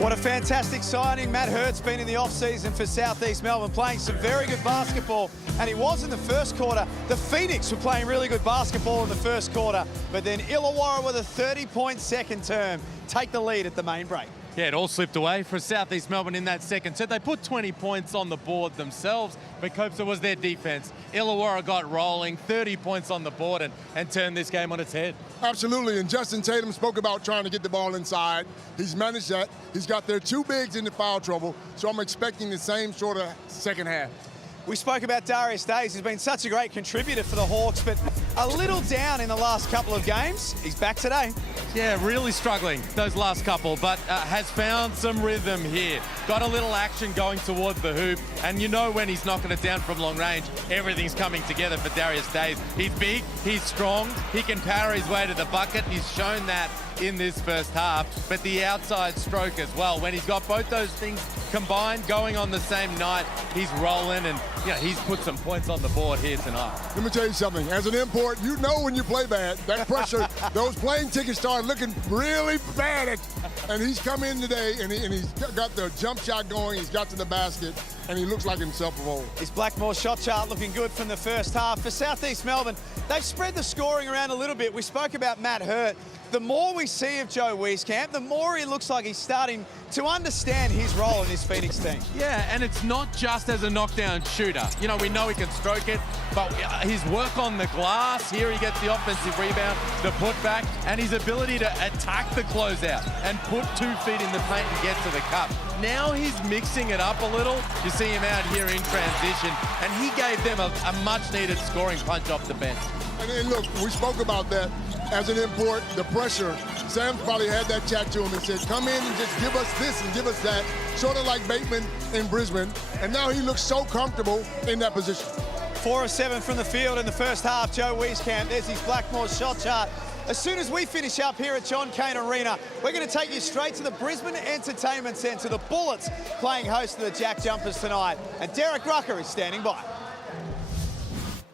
What a fantastic signing. Matt Hurt's been in the off-season for Southeast Melbourne, playing some very good basketball, and he was in the first quarter. The Phoenix were playing really good basketball in the first quarter, but then Illawarra with a 30-point second term take the lead at the main break. Yeah, it all slipped away for Southeast Melbourne in that second set. They put 20 points on the board themselves, but Copes, it was their defense. Illawarra got rolling, 30 points on the board, and turned this game on its head. Absolutely, and Justin Tatum spoke about trying to get the ball inside. He's managed that. He's got their two bigs into foul trouble, so I'm expecting the same sort of second half. We spoke about Darius Days. He's been such a great contributor for the Hawks, but a little down in the last couple of games. He's back today. Yeah, really struggling those last couple, but has found some rhythm here. Got a little action going towards the hoop, and you know when he's knocking it down from long range, everything's coming together for Darius Days. He's big, he's strong, he can power his way to the bucket. He's shown that in this first half, but the outside stroke as well. When he's got both those things combined going on the same night, he's rolling, and he's put some points on the board here tonight. Let me tell you something. As an import, you know when you play bad. That pressure, those plane tickets start looking really bad. And he's come in today, and he's got the jump shot going. He's got to the basket, and he looks like himself of old. His Blackmore shot chart looking good from the first half. For Southeast Melbourne, they've spread the scoring around a little bit. We spoke about Matt Hurt. The more we see of Joe Wieskamp, the more he looks like he's starting to understand his role in this Phoenix team. Yeah, and it's not just as a knockdown shooter. You know, we know he can stroke it, but his work on the glass, here he gets the offensive rebound, the putback, and his ability to attack the closeout and put 2 feet in the paint and get to the cup. Now he's mixing it up a little. You see him out here in transition, and he gave them a much-needed scoring punch off the bench. And look, we spoke about that. As an import, the pressure, Sam's probably had that chat to him and said, come in and just give us this and give us that, sort of like Bateman in Brisbane. And now he looks so comfortable in that position. 4 of 7 from the field in the first half. Joe Wieskamp, there's his Blackmore shot chart. As soon as we finish up here at John Cain Arena, we're going to take you straight to the Brisbane Entertainment Centre. The Bullets playing host to the Jack Jumpers tonight. And Derek Rucker is standing by.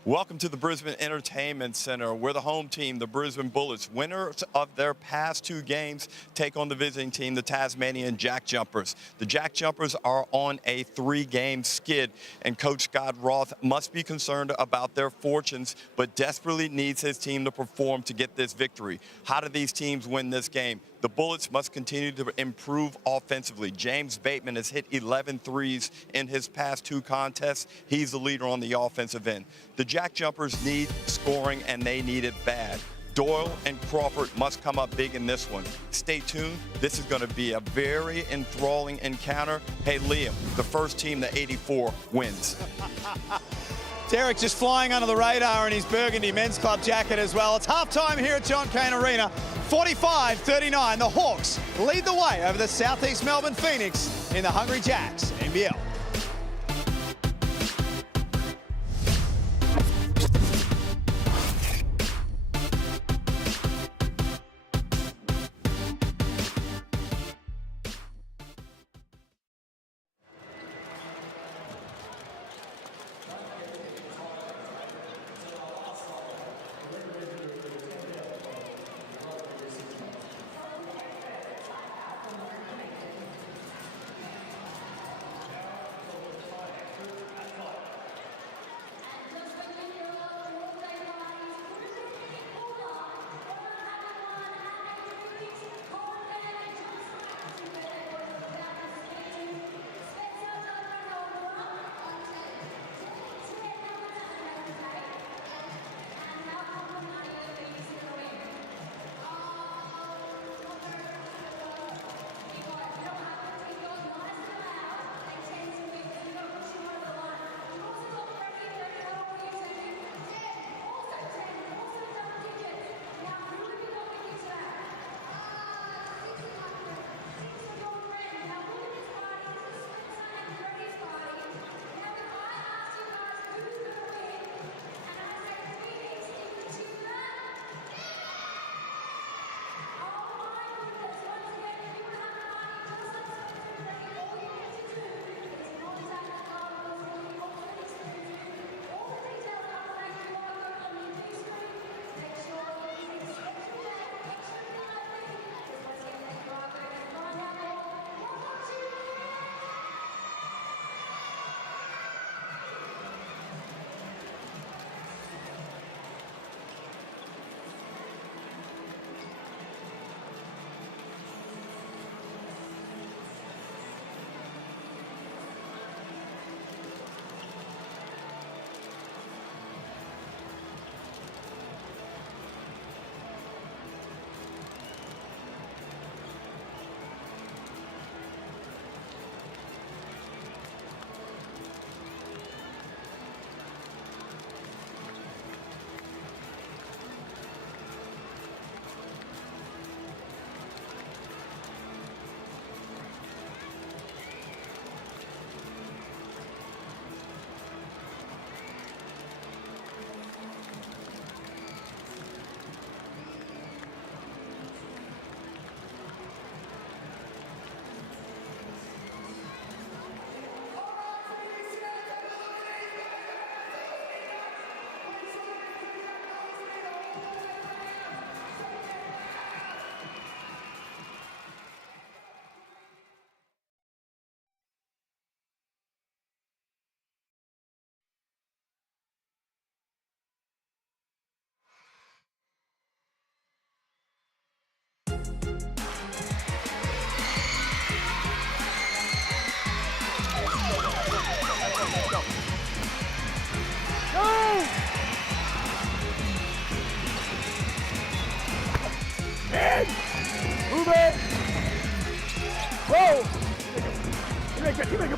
Welcome to the Brisbane Entertainment Center. We're the home team, the Brisbane Bullets. Winners of their past 2 games take on the visiting team, the Tasmanian Jack Jumpers. The Jack Jumpers are on a 3-game skid, and Coach Scott Roth must be concerned about their fortunes, but desperately needs his team to perform to get this victory. How do these teams win this game? The Bullets must continue to improve offensively. James Bateman has hit 11 threes in his past 2 contests. He's the leader on the offensive end. The Jack Jumpers need scoring, and they need it bad. Doyle and Crawford must come up big in this one. Stay tuned. This is going to be a very enthralling encounter. Hey, Liam, the first team, the 84, wins. Derek just flying under the radar in his burgundy men's club jacket as well. It's halftime here at John Cain Arena. 45-39, the Hawks lead the way over the Southeast Melbourne Phoenix in the Hungry Jacks NBL.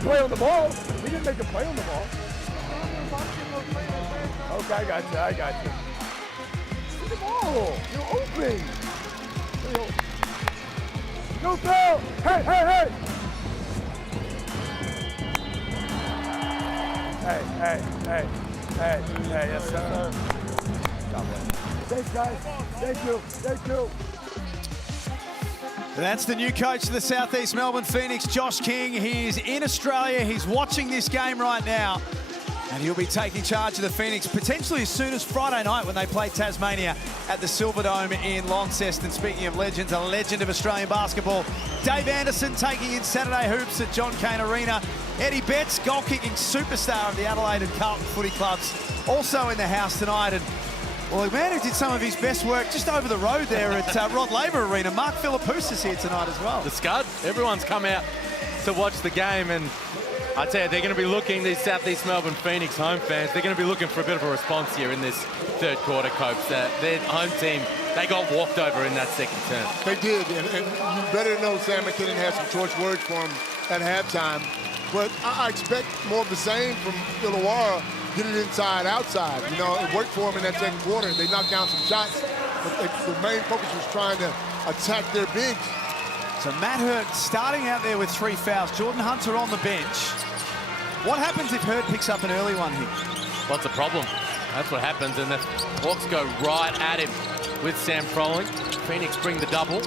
play on the ball. He didn't make a play on the ball. Okay, I got you. See the ball. You're open. No foul. Hey. Hey, yes, sir. Thanks, guys. Thank you. That's the new coach of the Southeast Melbourne Phoenix, Josh King. He is in Australia. He's watching this game right now. And he'll be taking charge of the Phoenix potentially as soon as Friday night when they play Tasmania at the Silverdome in Launceston. Speaking of legends, a legend of Australian basketball, Dave Anderson taking in Saturday hoops at John Cain Arena. Eddie Betts, goal-kicking superstar of the Adelaide and Carlton footy clubs, also in the house tonight. And well, the man who did some of his best work just over the road there at Rod Laver Arena, Mark Philippous, is here tonight as well. The Scud, everyone's come out to watch the game, and I tell you, they're going to be looking, these Southeast Melbourne Phoenix home fans, they're going to be looking for a bit of a response here in this third quarter, Copes. Their home team, they got walked over in that second term. They did, and you better know Sam McKinnon has some choice words for him at halftime. But I expect more of the same from Illawarra. Get it inside, outside. You know, it worked for them in that second quarter. They knocked down some shots, but the main focus was trying to attack their bigs. So Matt Hurt starting out there with 3 fouls. Jordan Hunter on the bench. What happens if Hurt picks up an early one here? What's the problem? That's what happens, and the Hawks go right at him with Sam Froling. Phoenix bring the double.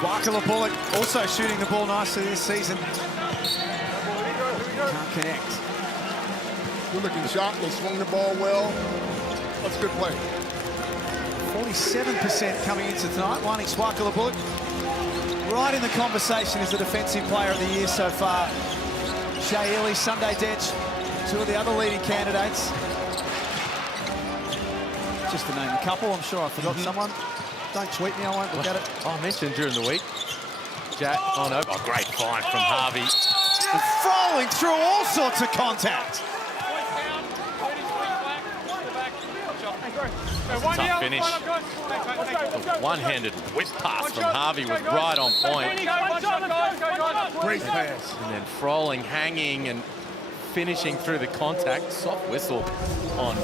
Swakala Bullock also shooting the ball nicely this season. Can't connect. Good looking shot. They swung the ball well. That's a good play. 47% coming into tonight. Wani Swakala Bullock right in the conversation as the defensive player of the year so far. Shea Ely, Sunday Dench, 2 of the other leading candidates. Just to name a couple, I'm sure I forgot someone. Don't tweet me, I won't look at it. I mentioned during the week. Jack, no. Oh, great find from Harvey. Falling through all sorts of contact. Tough finish. One-handed whip pass from Harvey was right on point. Great pass. And then Froling hanging and finishing through the contact. Soft whistle on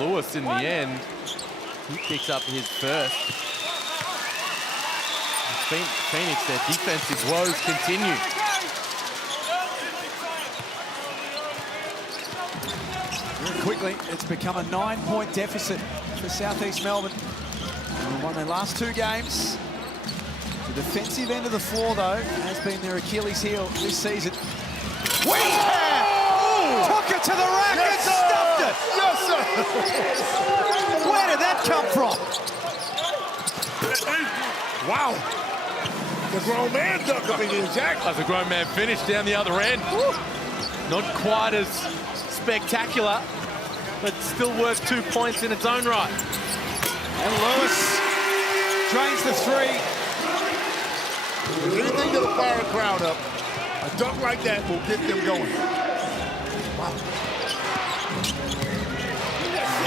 Lewis in the end. He picks up his first. Phoenix, their defensive woes continue. Very quickly, it's become a 9-point deficit for Southeast Melbourne. They won their last 2 games. The defensive end of the floor, though, has been their Achilles heel this season. Took it to the rack and stuffed it! Yes, sir! Where did that come from? Wow. The grown man duck up in here, Jack. As a grown man finish down the other end. Woo. Not quite as spectacular, but still worth 2 points in its own right. And Lewis drains the 3. Anything that'll fire a crowd up, a dunk like that will get them going. Wow.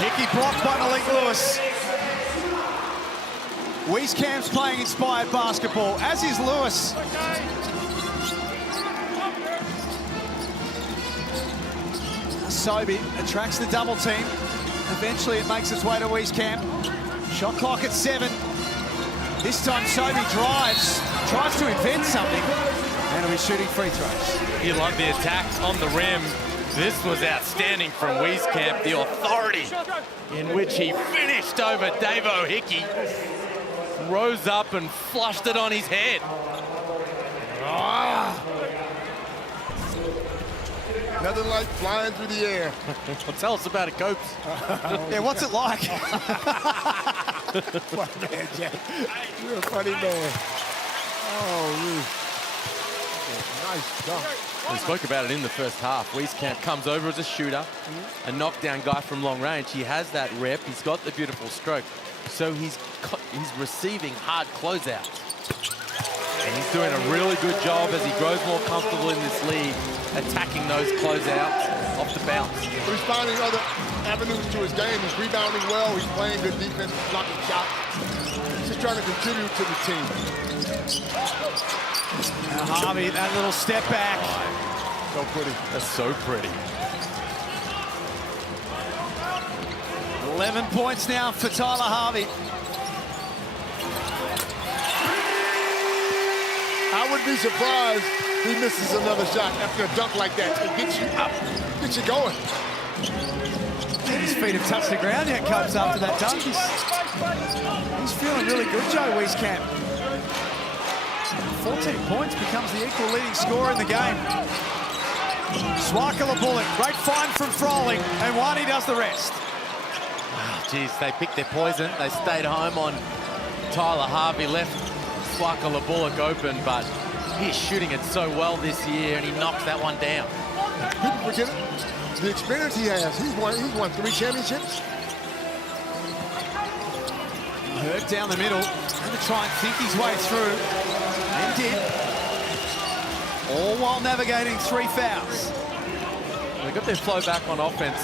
Hickey blocked by Malik Lewis. Wieskamp's playing inspired basketball, as is Lewis. Sobey attracts the double team. Eventually it makes its way to Wieskamp. Shot clock at 7. This time Sobey drives, tries to invent something, and he'll be shooting free throws. You love the attack on the rim. This was outstanding from Wieskamp, the authority in which he finished over Davo Hickey. Rose up and flushed it on his head. Nothing like flying through the air. Well, tell us about it, Copes. Yeah, what's it like? Funny man, Jack. You're a funny man. Oh, nice dunk. We spoke about it in the first half. Wieskamp comes over as a shooter, a knockdown guy from long range. He has that rep. He's got the beautiful stroke. So he's receiving hard closeouts. And he's doing a really good job as he grows more comfortable in this league, attacking those closeouts off the bounce. He's finding other avenues to his game. He's rebounding well. He's playing good defense, blocking shots. He's just trying to contribute to the team. Now Harvey, that little step back. So pretty. That's so pretty. 11 points now for Tyler Harvey. I wouldn't be surprised if he misses another shot after a dunk like that. It gets you up, gets you going. His feet have touched the ground yet, Copes, after that dunk. He's feeling really good, Joe Wieskamp. 14 points, becomes the equal leading scorer in the game. Swakala bullet, great find from Froling, and Wani does the rest. Wow, geez, they picked their poison. They stayed home on Tyler Harvey, left Swakala Bullock open, but he's shooting it so well this year, and he knocks that one down. People forget the experience he has. He's won 3 championships. Hurt down the middle, going to try and think his way through, and did. All while navigating 3 fouls. They've got their flow back on offense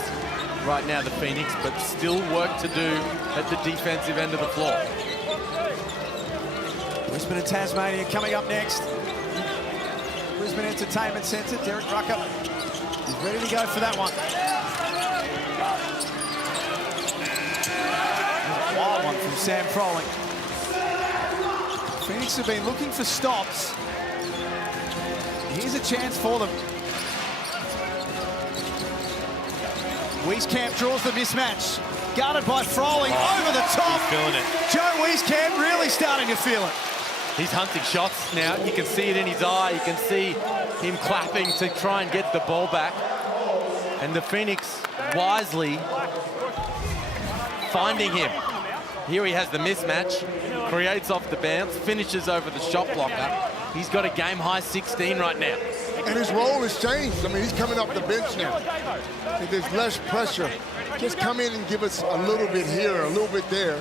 right now, the Phoenix, but still work to do at the defensive end of the floor. Brisbane and Tasmania coming up next. Brisbane Entertainment Centre, Derek Rucker is ready to go for that one. A wild one from Sam Froling. Phoenix have been looking for stops. Here's a chance for them. Wieskamp draws the mismatch. Guarded by Froling, over the top. He's feeling it. Joe Wieskamp really starting to feel it. He's hunting shots now. You can see it in his eye. You can see him clapping to try and get the ball back. And the Phoenix wisely finding him. Here he has the mismatch, creates off the bounce, finishes over the shot blocker. He's got a game-high 16 right now. And his role has changed. I mean, he's coming off the bench now. There's less pressure. Just come in and give us a little bit here, a little bit there.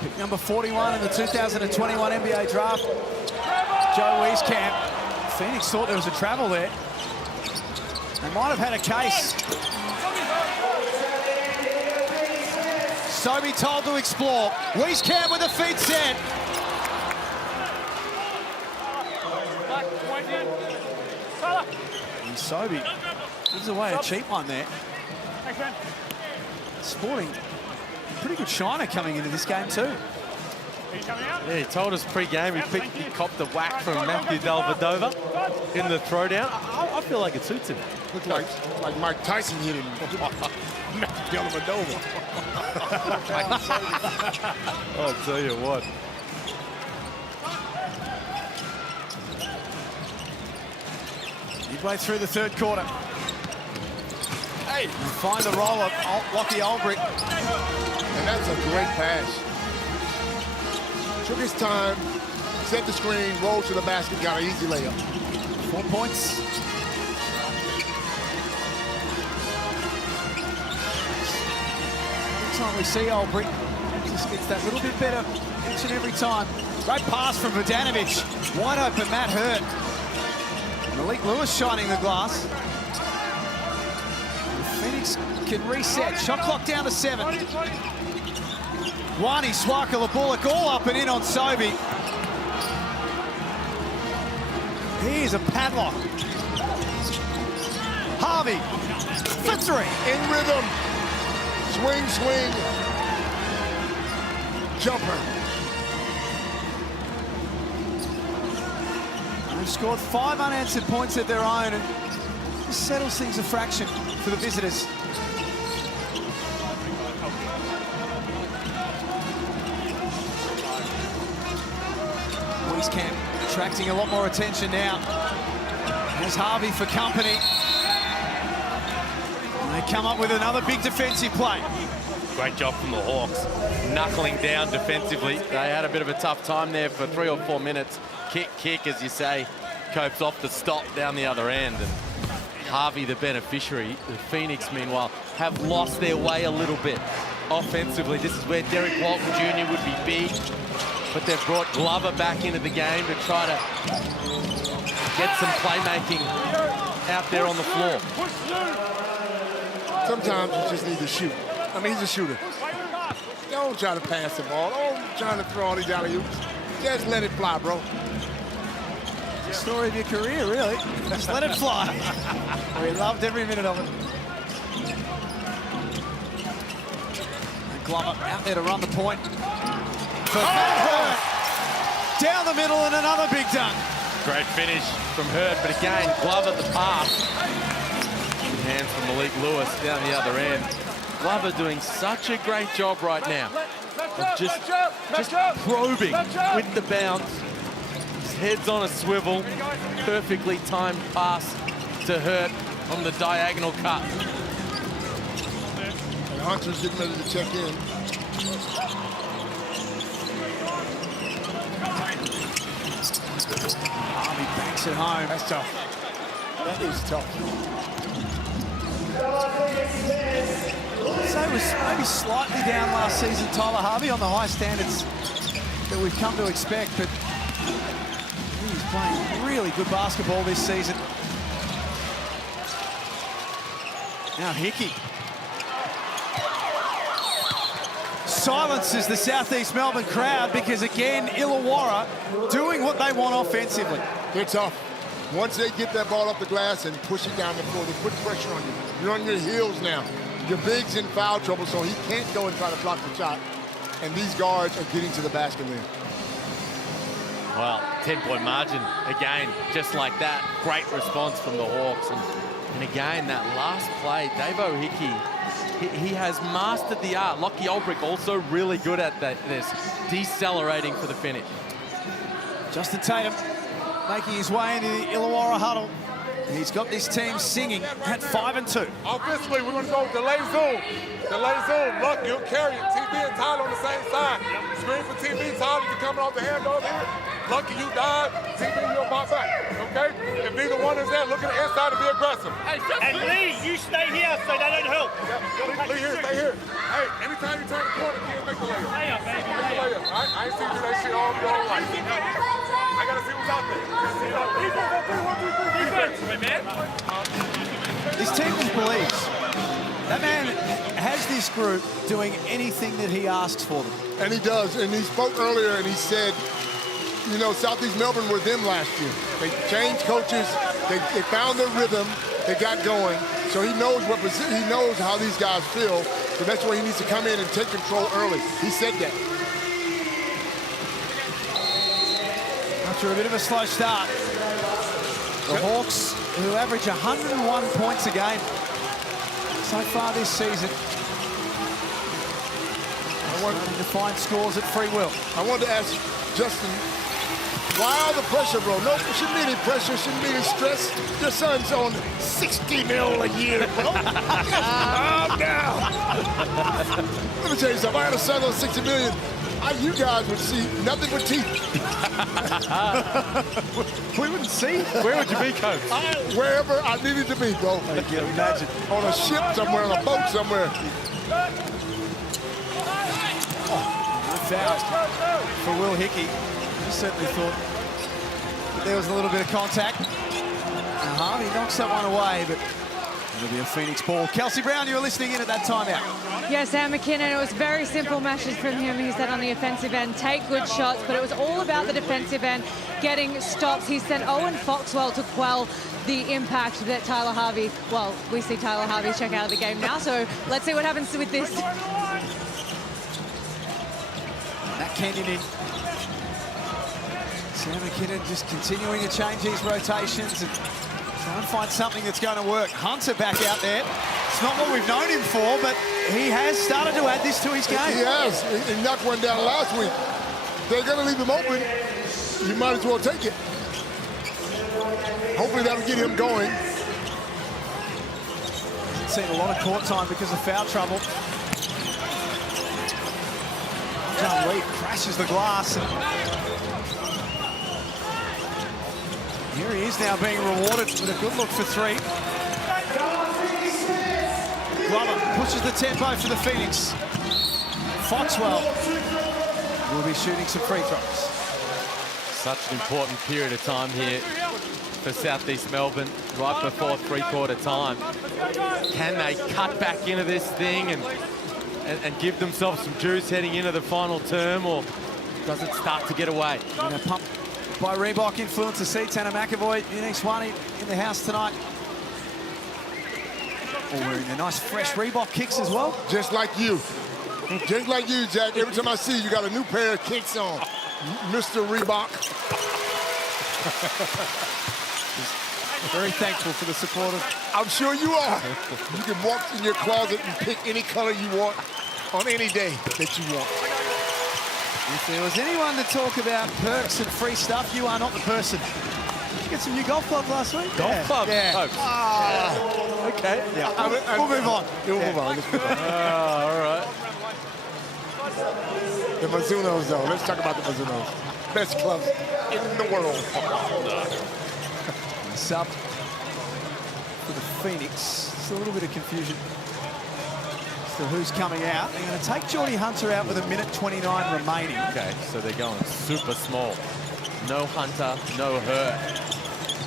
Pick number 41 in the 2021 NBA draft, Joe Wieskamp. Phoenix thought there was a travel there. They might have had a case. Sobey told to explore. Wieskamp with a feet set. And Sobey gives away a cheap one there. Sporting, pretty good shiner coming into this game too. Yeah, he told us pre-game he copped a whack from Matthew Dellavedova in the throwdown. I feel like it suits him. Looks like Mike Tyson hit him. Matthew Dellavedova. I'll tell you what. Midway through the third quarter. Hey, and find the roll of Lockie Ulbrich. And that's a great pass. Took his time, set the screen, rolled to the basket, got an easy layup. 4 points. Every time we see Ulbrich, just gets that little bit better each and every time. Great pass from Vodanovic. Wide open Matt Hurt. Malik Lewis shining the glass. The Phoenix can reset. Shot clock down to 7. Wani, Swakala Bullock all up and in on Sobey. Here's a padlock. Harvey for 3. In rhythm. Swing, swing. Jumper. They've scored 5 unanswered points of their own, and this settles things a fraction for the visitors. Wieskamp attracting a lot more attention now. There's Harvey for company. And they come up with another big defensive play. Great job from the Hawks, knuckling down defensively. They had a bit of a tough time there for 3 or 4 minutes. Kick, as you say, copes off the stop down the other end. And Harvey, the beneficiary. The Phoenix, meanwhile, have lost their way a little bit offensively. This is where Derek Walton Jr. would be big, but they've brought Glover back into the game to try to get some playmaking out there on the floor. Sometimes you just need to shoot. I mean, he's a shooter. Don't try to pass the ball. Don't try to throw all these alley-oops. Just let it fly, bro. Story of your career, really. Just let it fly. We loved every minute of it. And Glover out there to run the point. For down the middle and another big dunk. Great finish from Hurd, but again, Glover the pass. Hands from Malik Lewis down the other end. Glover doing such a great job right now of just probing with the bounce. His head's on a swivel. Perfectly timed pass to Hurt on the diagonal cut. And Hunter's getting ready to check in. He banks it home. That's tough. That is tough. So it was maybe slightly down last season, Tyler Harvey, on the high standards that we've come to expect, but he's playing really good basketball this season. Now Hickey. Silences the Southeast Melbourne crowd because, again, Illawarra doing what they want offensively. They're tough. Once they get that ball off the glass and push it down the floor, they put pressure on you. You're on your heels now. Your big's in foul trouble, so he can't go and try to block the shot. And these guards are getting to the basket there. Well, 10-point margin again, just like that. Great response from the Hawks. And again, that last play, Dave O'Hickey, he has mastered the art. Lockie Olbrich also really good at this, decelerating for the finish. Justin Tatum making his way into the Illawarra huddle. He's got this team singing at 5-2. Offensively, we're going to go delay zone. Delay zone. Look, you'll carry it. TB and Tyler on the same side. Screen for TB. Tyler, you're coming off the handoff here. Lucky you dive. TB, you'll pop back. Okay? If neither one is there, look at the inside and be aggressive. Hey, and Lee, you stay here so they don't help. Lee here, stay here. Hey, anytime you turn the corner, kids, make the layup. Layup, baby. Make the layup. I ain't seen you do that shit all life. I got to see what's out there. This team just believes. That man has this group doing anything that he asks for them. And he does. And he spoke earlier and he said, you know, Southeast Melbourne were them last year. They changed coaches. They found their rhythm. They got going. So he knows he knows how these guys feel. So that's why he needs to come in and take control early. He said that. After a bit of a slow start, the Hawks, who average 101 points a game so far this season, starting to find scores at free will. I wanted to ask Justin, why all the pressure, bro? No, there shouldn't be any pressure, shouldn't be any stress. Your son's on 60 mil a year, bro. Calm down. Let me tell you something. If I had a son on 60 million, you guys would see nothing but teeth. We wouldn't see. Where would you be, Coach? Wherever I needed to be, bro. I can imagine. On a ship somewhere, on a boat somewhere. No foul for Will Hickey. He certainly thought that there was a little bit of contact. Harvey knocks that one away, but it'll be a Phoenix ball. Kelsey Brown, you were listening in at that timeout. Yes, Sam McKinnon, it was very simple message from him. He said on the offensive end, take good shots, but it was all about the defensive end, getting stops. He sent Owen Foxwell to quell the impact that Tyler Harvey, well, we see Tyler Harvey check out of the game now, so let's see what happens with this. Matt Kenyon in. Sam McKinnon just continuing to change these rotations and try and find something that's going to work. Hunter back out there. It's not what we've known him for, but he has started to add this to his game. He has. He knocked one down last week. They're going to leave him open. You might as well take it. Hopefully that'll get him going. Seen a lot of court time because of foul trouble. John Lee crashes the glass. Here he is now being rewarded with a good look for three. Glover pushes the tempo for the Phoenix. Foxwell will be shooting some free throws. Such an important period of time here for Southeast Melbourne, right before three-quarter time. Can they cut back into this thing and give themselves some juice heading into the final term, or does it start to get away? Pump by Reebok influencer C. Tanner McAvoy, Unix one in the house tonight. All wearing their nice fresh Reebok kicks as well. Just like you. Just like you, Jack. Every time I see you, you got a new pair of kicks on. Mr. Reebok. Very thankful for the support of... I'm sure you are. You can walk in your closet and pick any color you want on any day that you want. If there was anyone to talk about perks and free stuff, you are not the person. Did you get some new golf clubs last week? Golf clubs? Yeah. Oh. Okay. Yeah. We'll move on. We'll move on. Let's move on. All right. The Mizunos, though. Let's talk about the Mizunos. Best clubs in the world. Sub for the Phoenix. Just a little bit of confusion as to who's coming out. They're going to take Geordie Hunter out with 1:29 remaining. Okay, so they're going super small. No Hunter, no Hurt.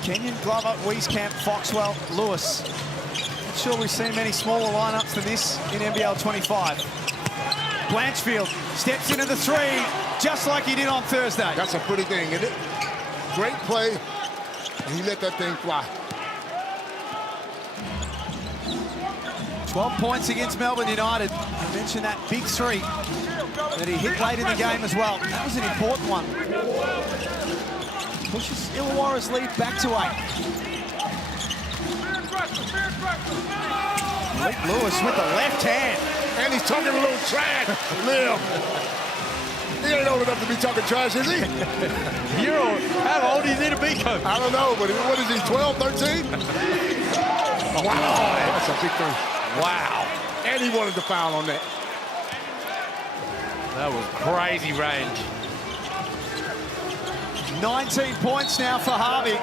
Kenyon, Glover, Wieskamp, Foxwell, Lewis. Not sure we've seen many smaller lineups than this in NBL 25. Blanchfield steps into the three, just like he did on Thursday. That's a pretty thing, isn't it? Great play, and he let that thing fly. 12 points against Melbourne United. I mentioned that big three that he hit late in the game as well. That was an important one. Pushes Illawarra's lead back to 8. Luke Lewis with the left hand. And he's talking a little trash. Liam. He ain't old enough to be talking trash, is he? You're old. How old do you need to be, Coach? I don't know, but what is he, 12, 13? Wow, that's a big three. Wow. And he wanted to foul on that. That was crazy range. 19 points now for Harvey.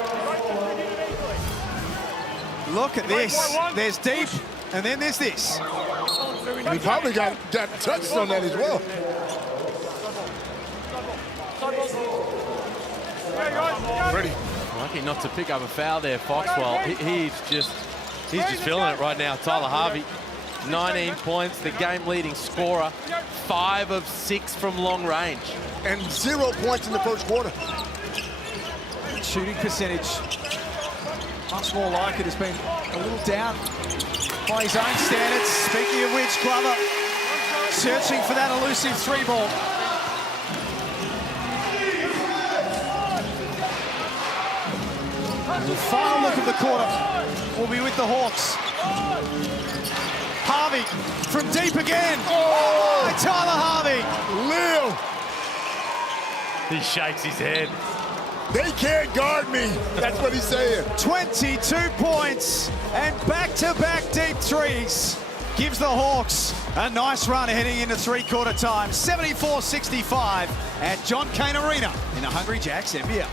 Look at this. There's deep, and then there's this. And he probably got touched on that as well. Ready. Lucky not to pick up a foul there, Foxwell. He's just feeling it right now. Tyler Harvey, 19 points, the game-leading scorer, 5 of 6 from long range. And 0 points in the first quarter. Shooting percentage, much more like it, has been a little down by his own standards. Speaking of which, Glover searching for that elusive three ball. The final look of the quarter will be with the Hawks. Harvey from deep again. Oh, Tyler Harvey. Lil. He shakes his head. They can't guard me. That's what he's saying. 22 points and back-to-back deep threes gives the Hawks a nice run heading into three-quarter time. 74-65 at John Cain Arena in the Hungry Jacks NBL.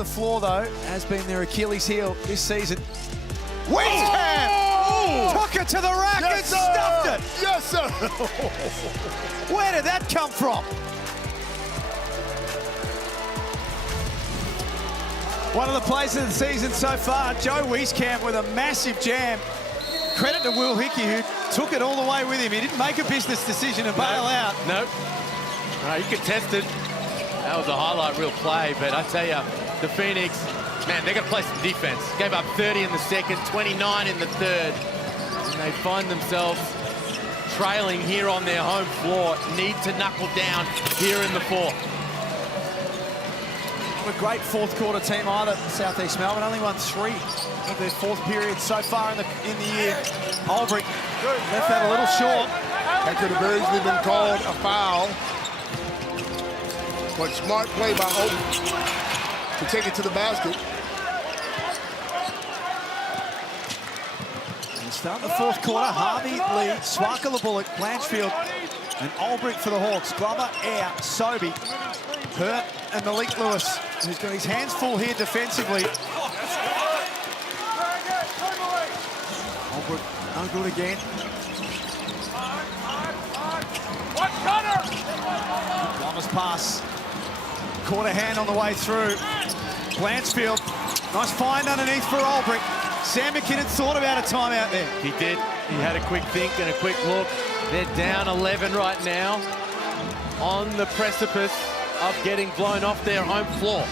the floor, though, has been their Achilles heel this season. Wieskamp took it to the rack and stuffed it. Yes, sir. Where did that come from? One of the plays of the season so far, Joe Wieskamp with a massive jam. Credit to Will Hickey, who took it all the way with him. He didn't make a business decision to bail out. Nope. He contested. That was a highlight reel play, but I tell you, the Phoenix, man, they're going to play some defense. Gave up 30 in the second, 29 in the third. And they find themselves trailing here on their home floor. Need to knuckle down here in the fourth. A great fourth quarter team either, Southeast Melbourne. Only won 3 of their fourth period so far in the year. Albrecht left that a little short. That could have very easily been called a foul. But smart play by Oakley to take it to the basket. And start the fourth quarter. Harvey leads, Swakala Bullock, Blanchfield, and Albrecht for the Hawks. Glover, Air, Sobey, Hurt, and Malik Lewis, who's got his hands full here defensively. Albrecht, no good again. Glover's pass. Quarter hand on the way through. Blanchfield, nice find underneath for Albrecht. Sam McKinnon thought about a timeout there. He did. He had a quick think and a quick look. They're down 11 right now, on the precipice of getting blown off their home floor.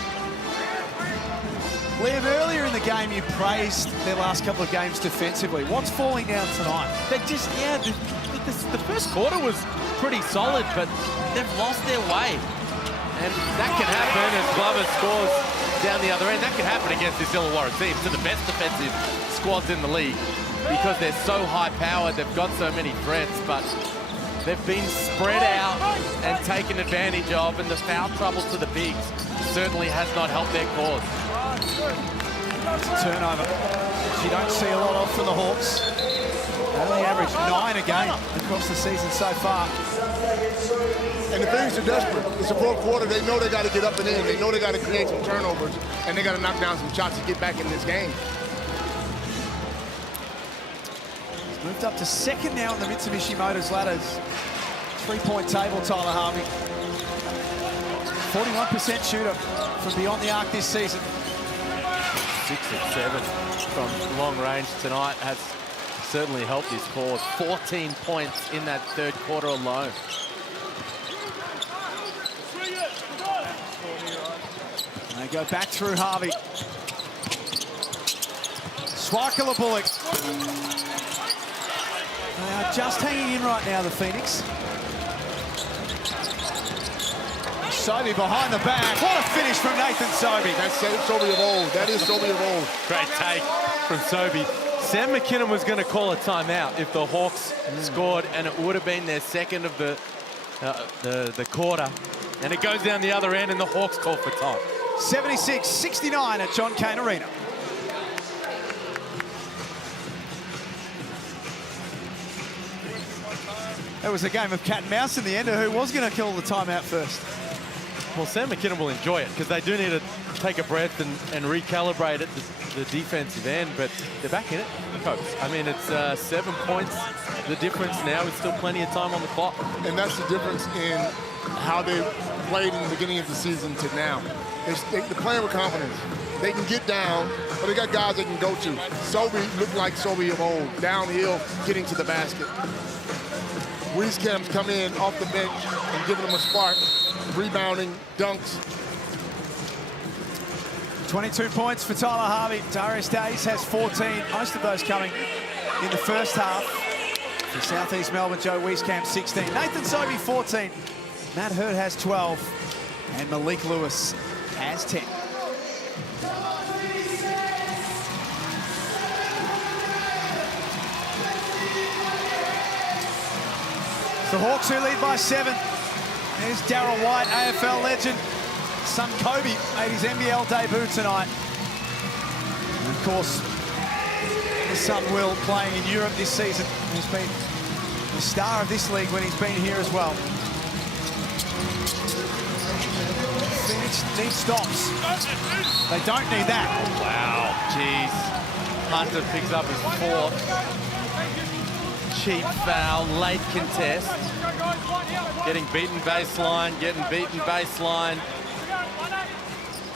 Liam, earlier in the game, you praised their last couple of games defensively. What's falling down tonight? They just, yeah, the first quarter was pretty solid, but they've lost their way. And that can happen as Glover scores down the other end. That can happen against this Illawarra team. To the best defensive squads in the league because they're so high-powered. They've got so many threats, but they've been spread out and taken advantage of, and the foul trouble to the bigs certainly has not helped their cause. It's a turnover, which you don't see a lot of from the Hawks. Only averaged 9 a game across the season so far. And the Phoenix are desperate. It's the fourth quarter. They know they got to get up and in. They know they got to create some turnovers, and they got to knock down some shots to get back in this game. He's moved up to second now on the Mitsubishi Motors ladders. 3-point table, Tyler Harvey. 41% shooter from beyond the arc this season. 6 of 7 from long range tonight has certainly helped his cause. 14 points in that third quarter alone. They go back through Harvey. Swakala Bullock. They are just hanging in right now, the Phoenix. Sobey behind the back. What a finish from Nathan Sobey. That's Sobey of old. That is Sobey of old. Great take from Sobey. Sam McKinnon was going to call a timeout if the Hawks scored, and it would have been their second of the quarter. And it goes down the other end, and the Hawks call for time. 76-69 at John Cain Arena. It was a game of cat and mouse in the end. Who was going to call the timeout first? Well, Sam McKinnon will enjoy it because they do need to take a breath and recalibrate at the defensive end, but they're back in it, folks. I mean, it's 7 points. The difference now is still plenty of time on the clock. And that's the difference in how they played in the beginning of the season to now. They're playing with confidence. They can get down, but they got guys they can go to. Sobey looked like Sobey of old, downhill, getting to the basket. Wieskamp's come in off the bench and giving them a spark. Rebounding, dunks. 22 points for Tyler Harvey. Darius Days has 14, most of those coming in the first half. For Southeast Melbourne, Joe Wieskamp 16. Nathan Sobey 14. Matt Hurt has 12. And Malik Lewis has 10. The Hawks who lead by 7. There's Darryl White, AFL legend. Son Kobe made his NBL debut tonight. And of course, his son Will, playing in Europe this season, has been the star of this league when he's been here as well. Phoenix Phoenix need stops. They don't need that. Wow, jeez. Hunter picks up his fourth. Cheap foul, late contest. Getting beaten baseline,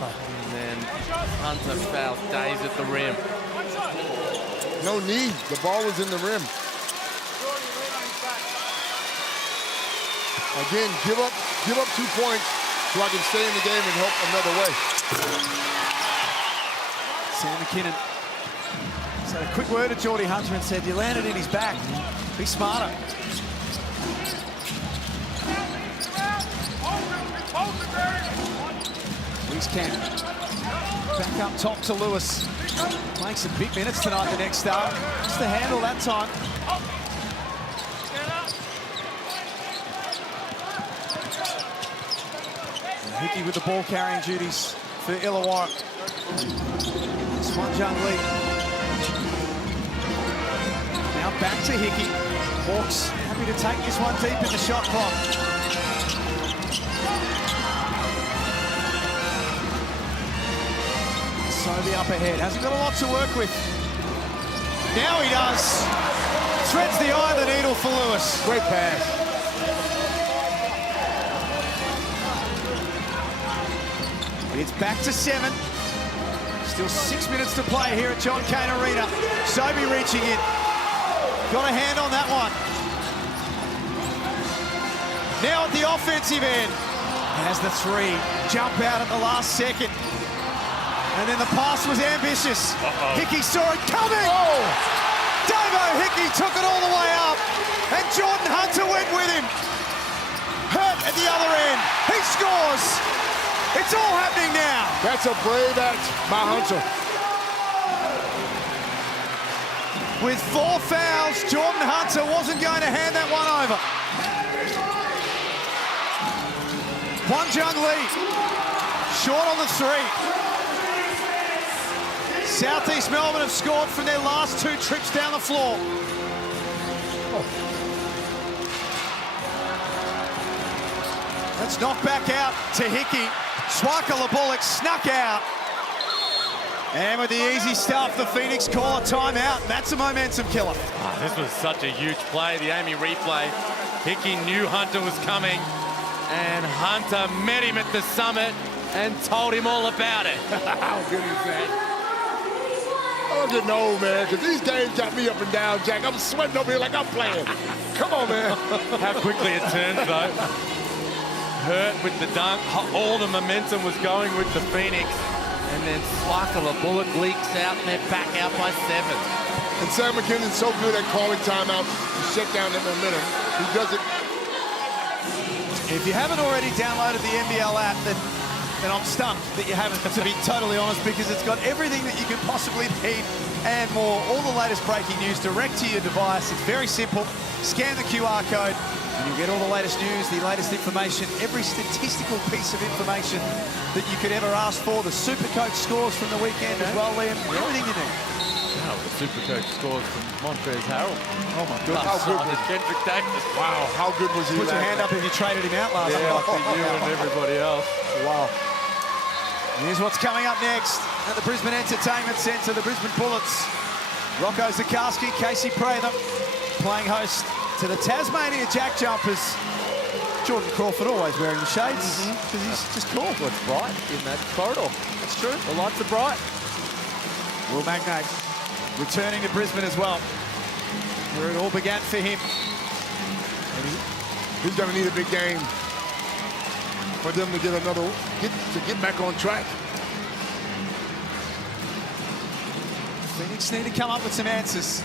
And then Hunter fouls Days at the rim. No need. The ball was in the rim. Again, give up 2 points so I can stay in the game and help another way. Sam McKinnon said a quick word to Geordie Hunter and said, you landed in his back. Be smarter. Lewis Kent back up top to Lewis. Playing some big minutes tonight, the next star. Just to handle that time. Hickey with the ball carrying duties for Illawarra. Swan Junglee. Now back to Hickey. Hawks happy to take this one deep in the shot clock. Sobey up ahead. Hasn't got a lot to work with. Now he does. Threads the eye of the needle for Lewis. Great pass. It's back to 7. Still 6 minutes to play here at John Cain Arena. Sobey reaching in. Got a hand on that one. Now at the offensive end. Has the 3. Jump out at the last second. And then the pass was ambitious. Hickey saw it coming. Oh! Davo Hickey took it all the way up. And Jordan Hunter went with him. Hurt at the other end. He scores. It's all happening now. That's a brave act by Hunter. With 4 fouls, Jordan Hunter wasn't going to hand that one over. Swan Junglee, short on the 3. Southeast Melbourne have scored from their last 2 trips down the floor. Let's knock back out to Hickey. Swaka Labulik snuck out. And with the easy stuff, the Phoenix call a timeout. That's a momentum killer. Oh, this was such a huge play, the Amy replay. Hickey knew Hunter was coming, and Hunter met him at the summit and told him all about it. How good is that? I'm getting old, man, because these games got me up and down, Jack. I'm sweating over here like I'm playing. Come on, man. How quickly it turns, though. Hurt with the dunk. All the momentum was going with the Phoenix. And then Swaka Labulik leaks out and they're back out by 7. And Sam McKinnon's so good at calling timeouts to shut down that momentum. He does it. If you haven't already downloaded the NBL app, then I'm stumped that you haven't, to be totally honest, because it's got everything that you could possibly need and more. All the latest breaking news direct to your device. It's very simple. Scan the QR code and you'll get all the latest news, the latest information, every statistical piece of information that you could ever ask for. The Supercoach scores from the weekend as well, Liam. Everything you need. Wow, the Supercoach scores from Montrezl Harrell. Oh my goodness. How good was Kendrick Davis? Wow, how good was he? Put your hand up if you traded him out last night. Yeah, for you and everybody else. Wow. Here's what's coming up next at the Brisbane Entertainment Centre, the Brisbane Bullets. Rocco Zukowski, Casey Prather playing host to the Tasmania Jack Jumpers. Jordan Crawford always wearing the shades because he's just cool. Well, it's bright in that corridor. That's true. The lights are bright. Will Magnate returning to Brisbane as well, where it all began for him. He's going to need a big game for them to get get back on track. Phoenix need to come up with some answers.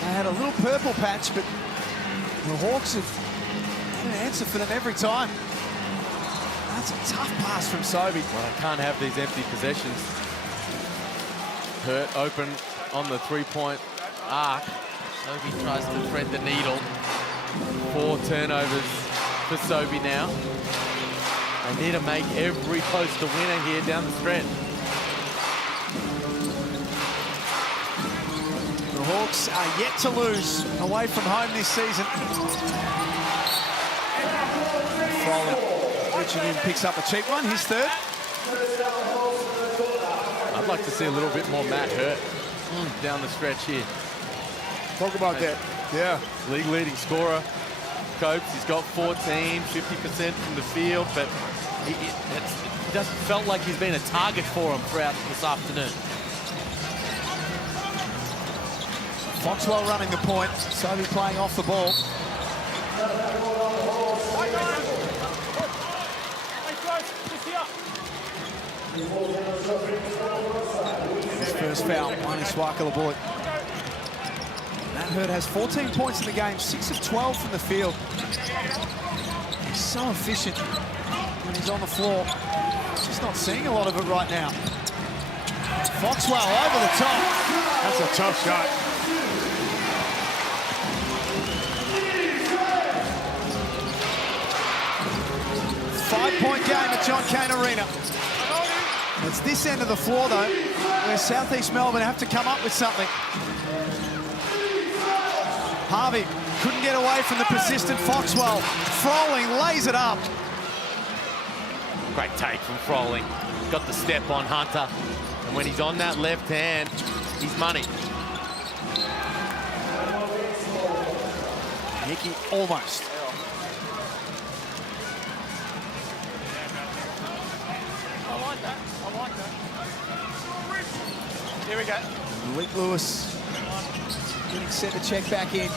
They had a little purple patch, but the Hawks have had an answer for them every time. That's a tough pass from Sobey. Well, I can't have these empty possessions. Hurt open on the 3-point arc. Sobey tries to thread the needle. 4 turnovers for Sobey now. They need to make every post a winner here down the stretch. The Hawks are yet to lose away from home this season. Foley with Richardson picks up a cheap one, his third. I'd like to see a little bit more Matt Hurt down the stretch here. Talk about that. Yeah. League leading scorer. Copes, he's got 14, 50% from the field, but he doesn't felt like he's been a target for him throughout this afternoon. Foxwell running the point, Sobey playing off the ball. His first foul, minus Swakala Bullock. Matt Hurt has 14 points in the game, 6 of 12 from the field. He's so efficient when he's on the floor. Just not seeing a lot of it right now. Foxwell over the top. That's a tough shot. Five-point game at John Cain Arena. It's this end of the floor, though, where South East Melbourne have to come up with something. Harvey couldn't get away from the persistent Foxwell. Froling lays it up. Great take from Froling. Got the step on Hunter. And when he's on that left hand, he's money. Hickey almost. I like that. Here we go. Malik Lewis getting set to check back in.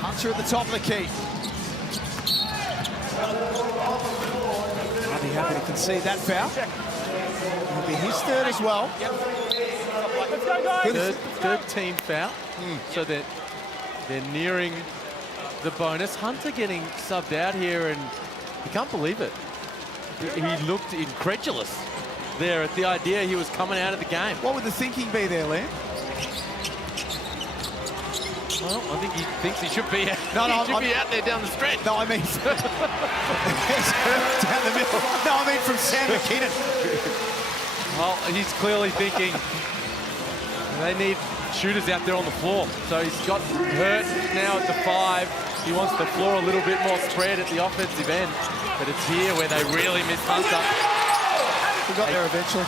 Hunter at the top of the key. I'll be happy to concede that foul. It'll be his third as well. Let's go, guys. Third team foul. So they're nearing the bonus. Hunter getting subbed out here, and you can't believe it. He looked incredulous there at the idea he was coming out of the game. What would the thinking be there, Liam? Well, I think he thinks he should be, be out there down the stretch. No, I mean down the middle. No, I mean from Sam McKinnon. Well, he's clearly thinking they need shooters out there on the floor. So he's got Hurt now at the 5. He wants the floor a little bit more spread at the offensive end. But it's here where they really miss Hunter. We got there eventually.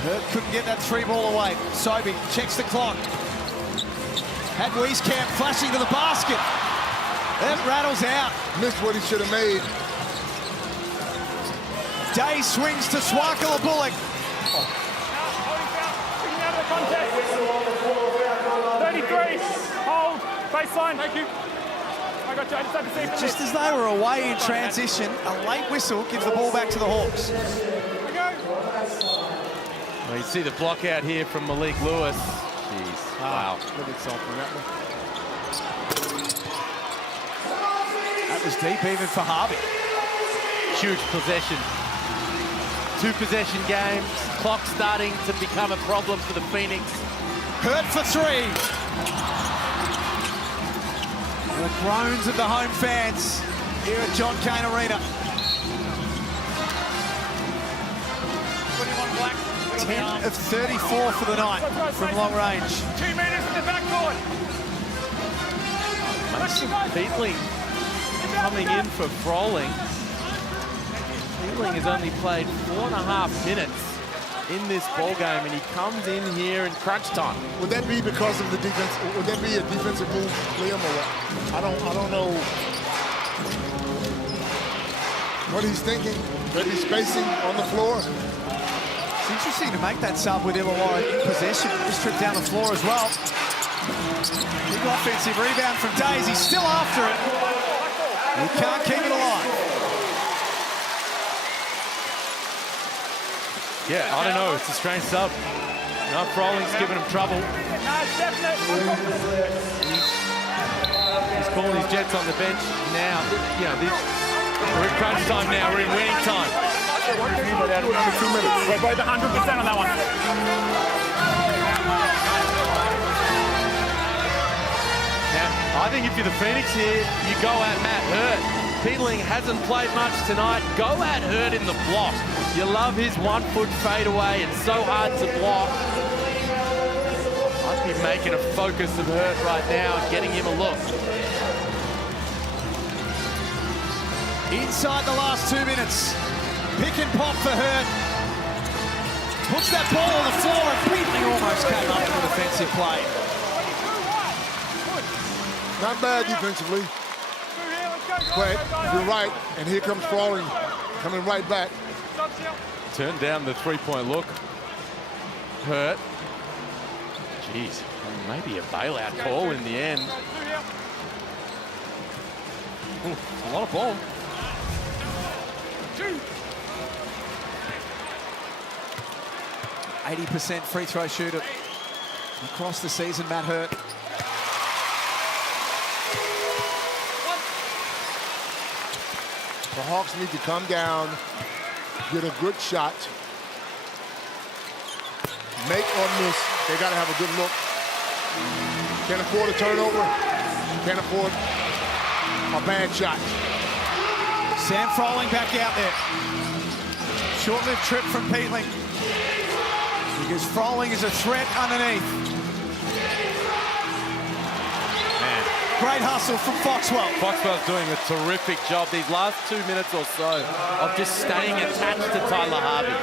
Hurt couldn't get that 3-ball away. Sobey checks the clock. Had Wieskamp flashing to the basket. That rattles out. Missed what he should have made. Day swings to Swakala Bullock. Out of the contest. 33. Hold. Baseline. Thank you. I got you. I just had to see from Just as they were away in transition, a late whistle gives the ball back to the Hawks. Here we go. Well, you see the block out here from Malik Lewis. Jeez. Wow. A little bit soft on that one. That was deep even for Harvey. Huge possession. 2-possession games. Clock starting to become a problem for the Phoenix. Hurt for 3. The groans of the home fans here at John Cain Arena. 10 of 34 for the night from long range. 2 meters in the backcourt. Mason Beatling coming in for Froling. Beatling has only played 4.5 minutes in this ball game, and he comes in here in crunch time. Would that be because of the defense? Would that be a defensive move, Liam, or what? I don't know what he's thinking. Maybe spacing on the floor. It's interesting to make that sub with Illawarra in possession. This trip down the floor as well. Big offensive rebound from Days. He's still after it. He can't keep it alive. Yeah, I don't know. It's a strange sub. No, Froling's giving him trouble. He's calling his Jets on the bench now. You know, we're in crunch time now. We're in winning time. Under 2 minutes. We're both 100% on that one. Now, I think if you're the Phoenix here, you go at Matt Hurt. Peatling hasn't played much tonight. Go at Hurt in the block. You love his 1 foot fadeaway. It's so hard to block. I'd be making a focus of Hurt right now and getting him a look. Inside the last 2 minutes. Pick and pop for Hurt. Puts that ball on the floor and Peatling almost came up with a defensive play. Not bad defensively. But you're right, and here comes Frawley coming right back. Turn down the three-point look. Hurt. Jeez, maybe a bailout call in the end. Ooh, a lot of ball. 80% free throw shooter across the season, Matt Hurt. The Hawks need to come down, get a good shot, make or miss. They got to have a good look. Can't afford a turnover. Can't afford a bad shot. Sam Froling back out there. Short-lived trip from Peatling. Because Froling is a threat underneath. Man. Great hustle from Foxwell. Foxwell's doing a terrific job these last 2 minutes or so of just staying attached to Tyler Harvey.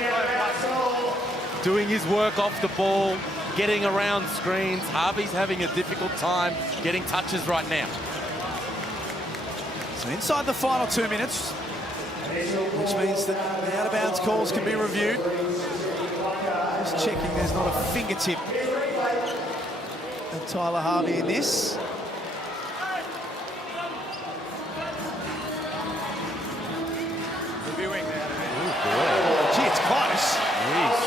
Doing his work off the ball, getting around screens. Harvey's having a difficult time getting touches right now. So inside the final 2 minutes, which means that the out-of-bounds calls can be reviewed. Just checking there's not a fingertip of Tyler Harvey in this. Reviewing that. Gee, it's close. Jeez.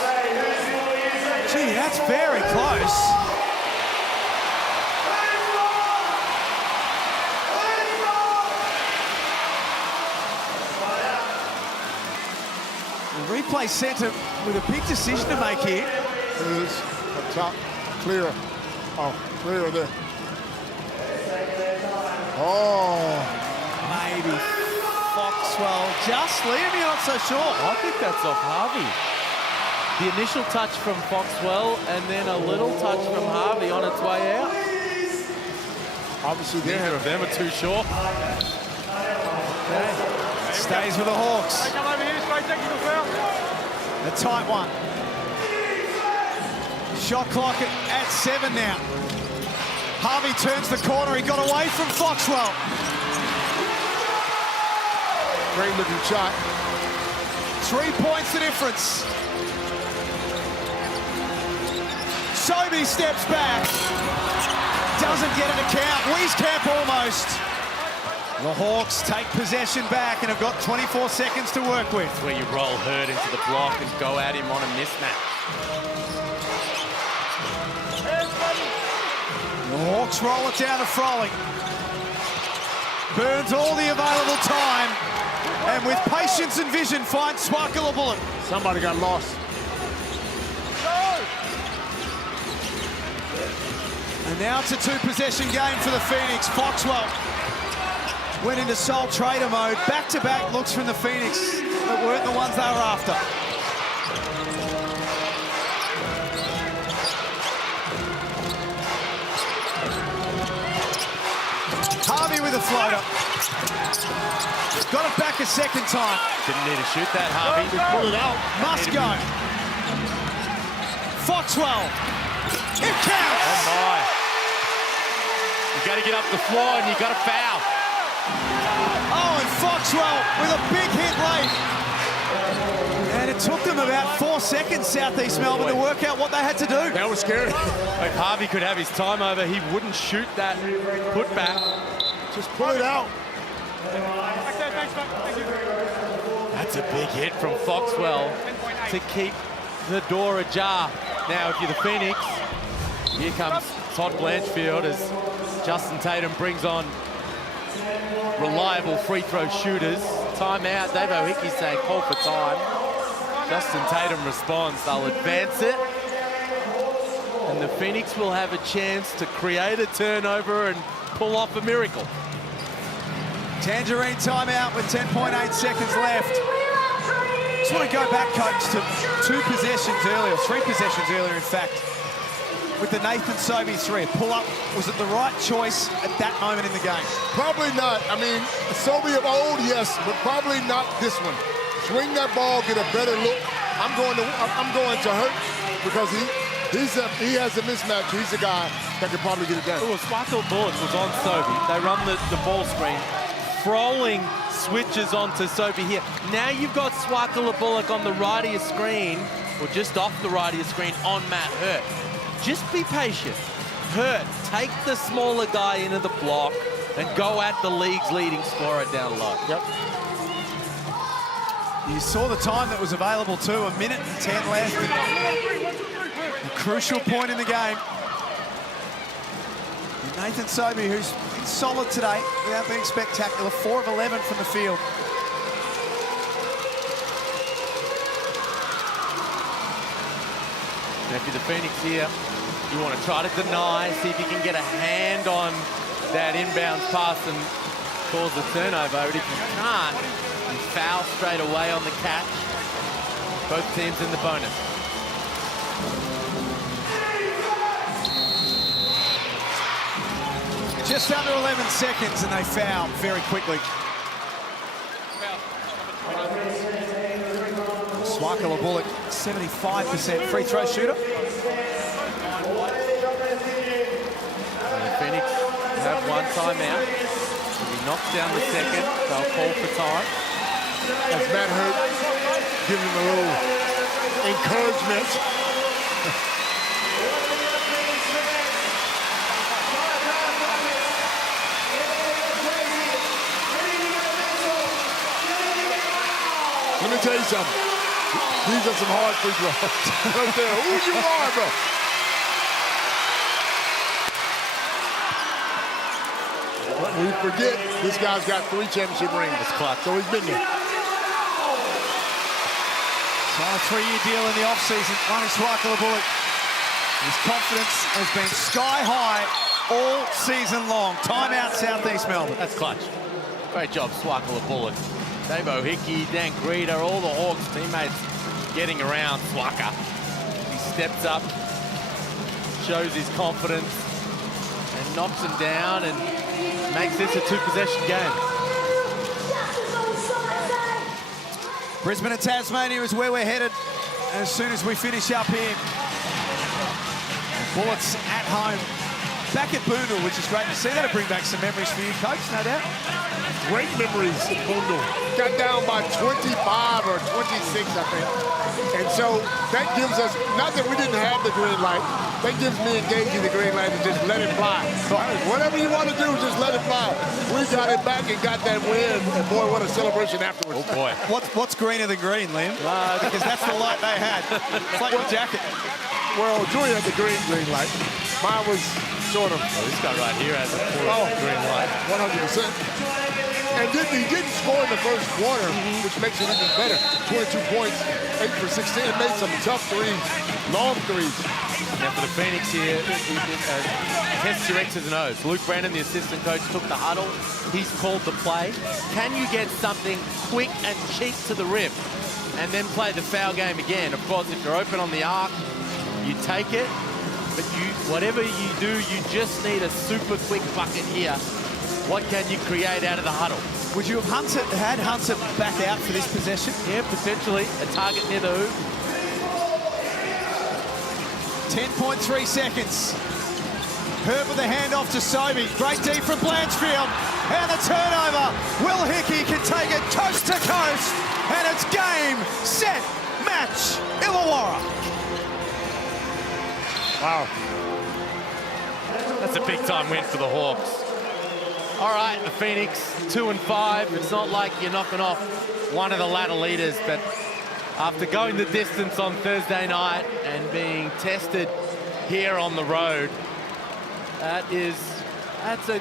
Gee, that's very close. The replay centre with a big decision to make here. Is a top clear. Oh, clear there. Oh. Maybe Foxwell just leaving, you're not so sure. I think that's off Harvey. The initial touch from Foxwell and then a little touch from Harvey on its way out. Obviously, neither of them are too sure. Okay. Stays with the Hawks. Come over here, straight technical foul. A tight one. Shot clock at 7 now. Harvey turns the corner. He got away from Foxwell. Great looking shot. 3 points the difference. Sobey steps back. Doesn't get it to count. Wieskamp almost. The Hawks take possession back and have got 24 seconds to work with. Where you roll Hurt into the block and go at him on a mismatch. The Hawks roll it down to Froling. Burns all the available time. And with patience and vision, finds Sparkle a bullet. Somebody got lost. And now it's a two-possession game for the Phoenix. Foxwell went into sole trader mode. Back-to-back looks from the Phoenix that weren't the ones they were after. Harvey with a floater. Got it back a second time. Didn't need to shoot that, Harvey. Pull it out. Must go. Foxwell. It counts. Oh my. You got to get up the floor and you got to foul. Oh, and Foxwell with a big hit late. And it took them about 4 seconds, Southeast Melbourne, to work out what they had to do. That was scary. If Harvey could have his time over, he wouldn't shoot that putback. Just pull it out. That's a big hit from Foxwell to keep the door ajar. Now, if you're the Phoenix, here comes Todd Blanchfield as Justin Tatum brings on reliable free throw shooters. Timeout. Dave O'Hickey saying call for time. Justin Tatum responds. They'll advance it. And the Phoenix will have a chance to create a turnover and pull off a miracle. Tangerine timeout with 10.8 seconds left. Just want to go back, Coach, to 2 possessions earlier, 3 possessions earlier, in fact, with the Nathan Sobey 3. Pull-up, was it the right choice at that moment in the game? Probably not. I mean, Sobey of old, yes, but probably not this one. Swing that ball, get a better look. I'm going to hurt because he has a mismatch. He's the guy that could probably get it done. Well, Swackle Bullock was on Sobey. They run the ball screen. Froling switches onto Sobey here. Now you've got Swackle Bullock on the right of your screen, or just off the right of your screen on Matt Hurt. Just be patient. Hurt, take the smaller guy into the block and go at the league's leading scorer down low. Yep. You saw the time that was available too, 1 minute and 10 left. A crucial point in the game. Nathan Sobey, who's been solid today without being spectacular, 4 of 11 from the field. Now, if you're the Phoenix here, you want to try to deny, see if you can get a hand on that inbound pass and cause a turnover. But if you can't, you foul straight away on the catch. Both teams in the bonus. Just under 11 seconds and they foul very quickly. Swackle Bullock, 75% free throw shooter. Phoenix have 1 timeout. If he knocks down the second, they'll call for time. As Matt Hurt giving him a little encouragement. Let me tell you something. These are some hard free throws. Right there. Who you are, bro? But we forget this guy's got 3 championship rings. It's clutch. So he's been there. Signed a 3-year deal in the offseason. Ronnie Swackle Bullock. His confidence has been sky high all season long. Timeout, Southeast Melbourne. That's clutch. Great job, Swackle Bullock. Dave O'Hickey, Dan Greeter, all the Hawks teammates getting around Swaka. He steps up, shows his confidence, and knocks him down and makes this a 2-possession game. Brisbane and Tasmania is where we're headed as soon as we finish up here. Bullets at home. Back at Boondall, which is great to see. That'll bring back some memories for you, Coach, no doubt. Great memories, Boondall. Got down by 25 or 26, I think. And so that gives us, not that we didn't have the green light, that gives me engaging the green light and just let it fly. So whatever you want to do, just let it fly. We got it back and got that win, and boy, what a celebration afterwards. Oh, boy. What's greener than green, Liam? Because that's the light they had. It's like your jacket. Well, Julie had the green light. Mine was sort of. Oh, this guy right here has a green light. 100%. And he didn't score in the first quarter, which makes it even better. 22 points, 8 for 16. Made some tough threes, long threes. Now for the Phoenix here, test your X's and O's. Luke Brandon, the assistant coach, took the huddle. He's called the play. Can you get something quick and cheap to the rim and then play the foul game again? Of course, if you're open on the arc, you take it. But whatever you do, you just need a super quick bucket here. What can you create out of the huddle? Would you have had Hunter back out for this possession? Yeah, potentially. A target near the hoop. 10.3 seconds. Herb with the handoff to Sobey. Great D from Blanchfield. And the turnover. Will Hickey can take it coast to coast. And it's game, set, match, Illawarra. Wow. That's a big-time win for the Hawks. All right, the Phoenix, 2-5. It's not like you're knocking off one of the ladder leaders, but after going the distance on Thursday night and being tested here on the road, that's a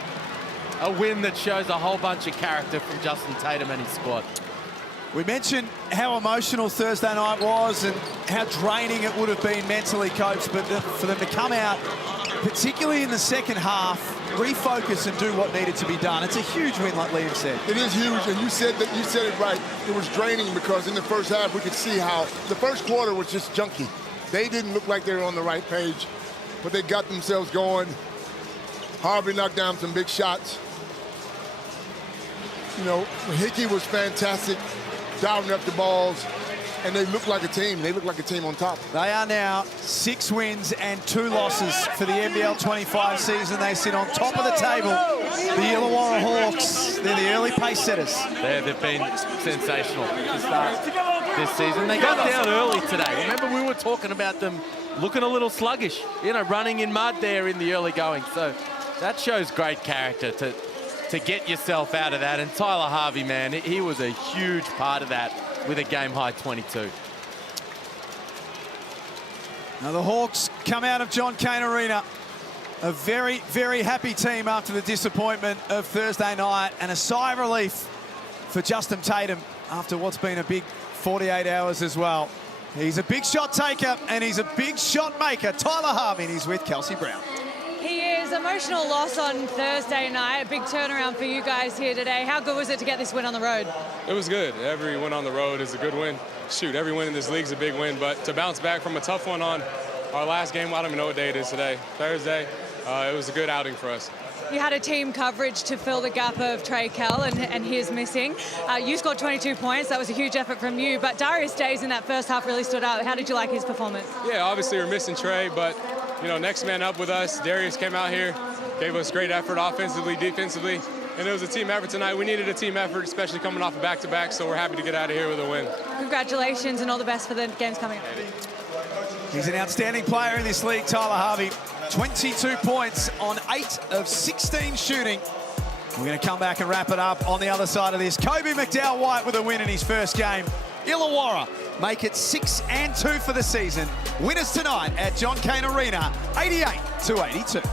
win that shows a whole bunch of character from Justin Tatum and his squad. We mentioned how emotional Thursday night was and how draining it would have been mentally, Coach, but for them to come out, particularly in the second half, refocus and do what needed to be done. It's a huge win, like Liam said. It is huge, and you said it right. It was draining because in the first half we could see how the first quarter was just junky. They didn't look like they were on the right page, but they got themselves going. Harvey knocked down some big shots. You know, Hickey was fantastic, diving up the balls, and they look like a team. They look like a team on top. They are now 6 wins and 2 losses for the NBL25 season. They sit on top of the table. The Illawarra Hawks, they're the early pace setters. They've been sensational to start this season. They got down early today. Remember, we were talking about them looking a little sluggish, you know, running in mud there in the early going. So that shows great character to get yourself out of that. And Tyler Harvey, man, he was a huge part of that with a game-high 22. Now the Hawks come out of John Cain Arena. A very, very happy team after the disappointment of Thursday night, and a sigh of relief for Justin Tatum after what's been a big 48 hours as well. He's a big shot taker and he's a big shot maker. Tyler Harvey, and he's with Kelsey Brown. He is. Emotional loss on Thursday night. A big turnaround for you guys here today. How good was it to get this win on the road? It was good. Every win on the road is a good win. Shoot, every win in this league is a big win, but to bounce back from a tough one on our last game, I don't even know what day it is today, Thursday, it was a good outing for us. You had a team coverage to fill the gap of Trey Kell, and he's missing. You scored 22 points. That was a huge effort from you, but Darius Days in that first half really stood out. How did you like his performance? Yeah, obviously we're missing Trey, but you know, next man up with us. Darius came out here, gave us great effort offensively, defensively, and it was a team effort tonight. We needed a team effort, especially coming off a back-to-back, so we're happy to get out of here with a win. Congratulations and all the best for the games coming up. He's an outstanding player in this league, Tyler Harvey. 22 points on 8 of 16 shooting. We're going to come back and wrap it up on the other side of this. Kobe McDowell-White with a win in his first game. Illawarra make it 6-2 for the season. Winners tonight at John Cain Arena, 88-82.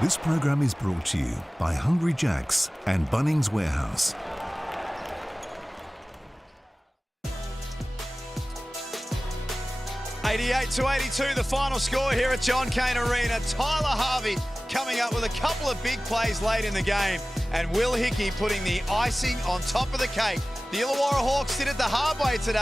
This program is brought to you by Hungry Jack's and Bunnings Warehouse. 88-82, the final score here at John Cain Arena. Tyler Harvey coming up with a couple of big plays late in the game, and Will Hickey putting the icing on top of the cake. The Illawarra Hawks did it the hard way today.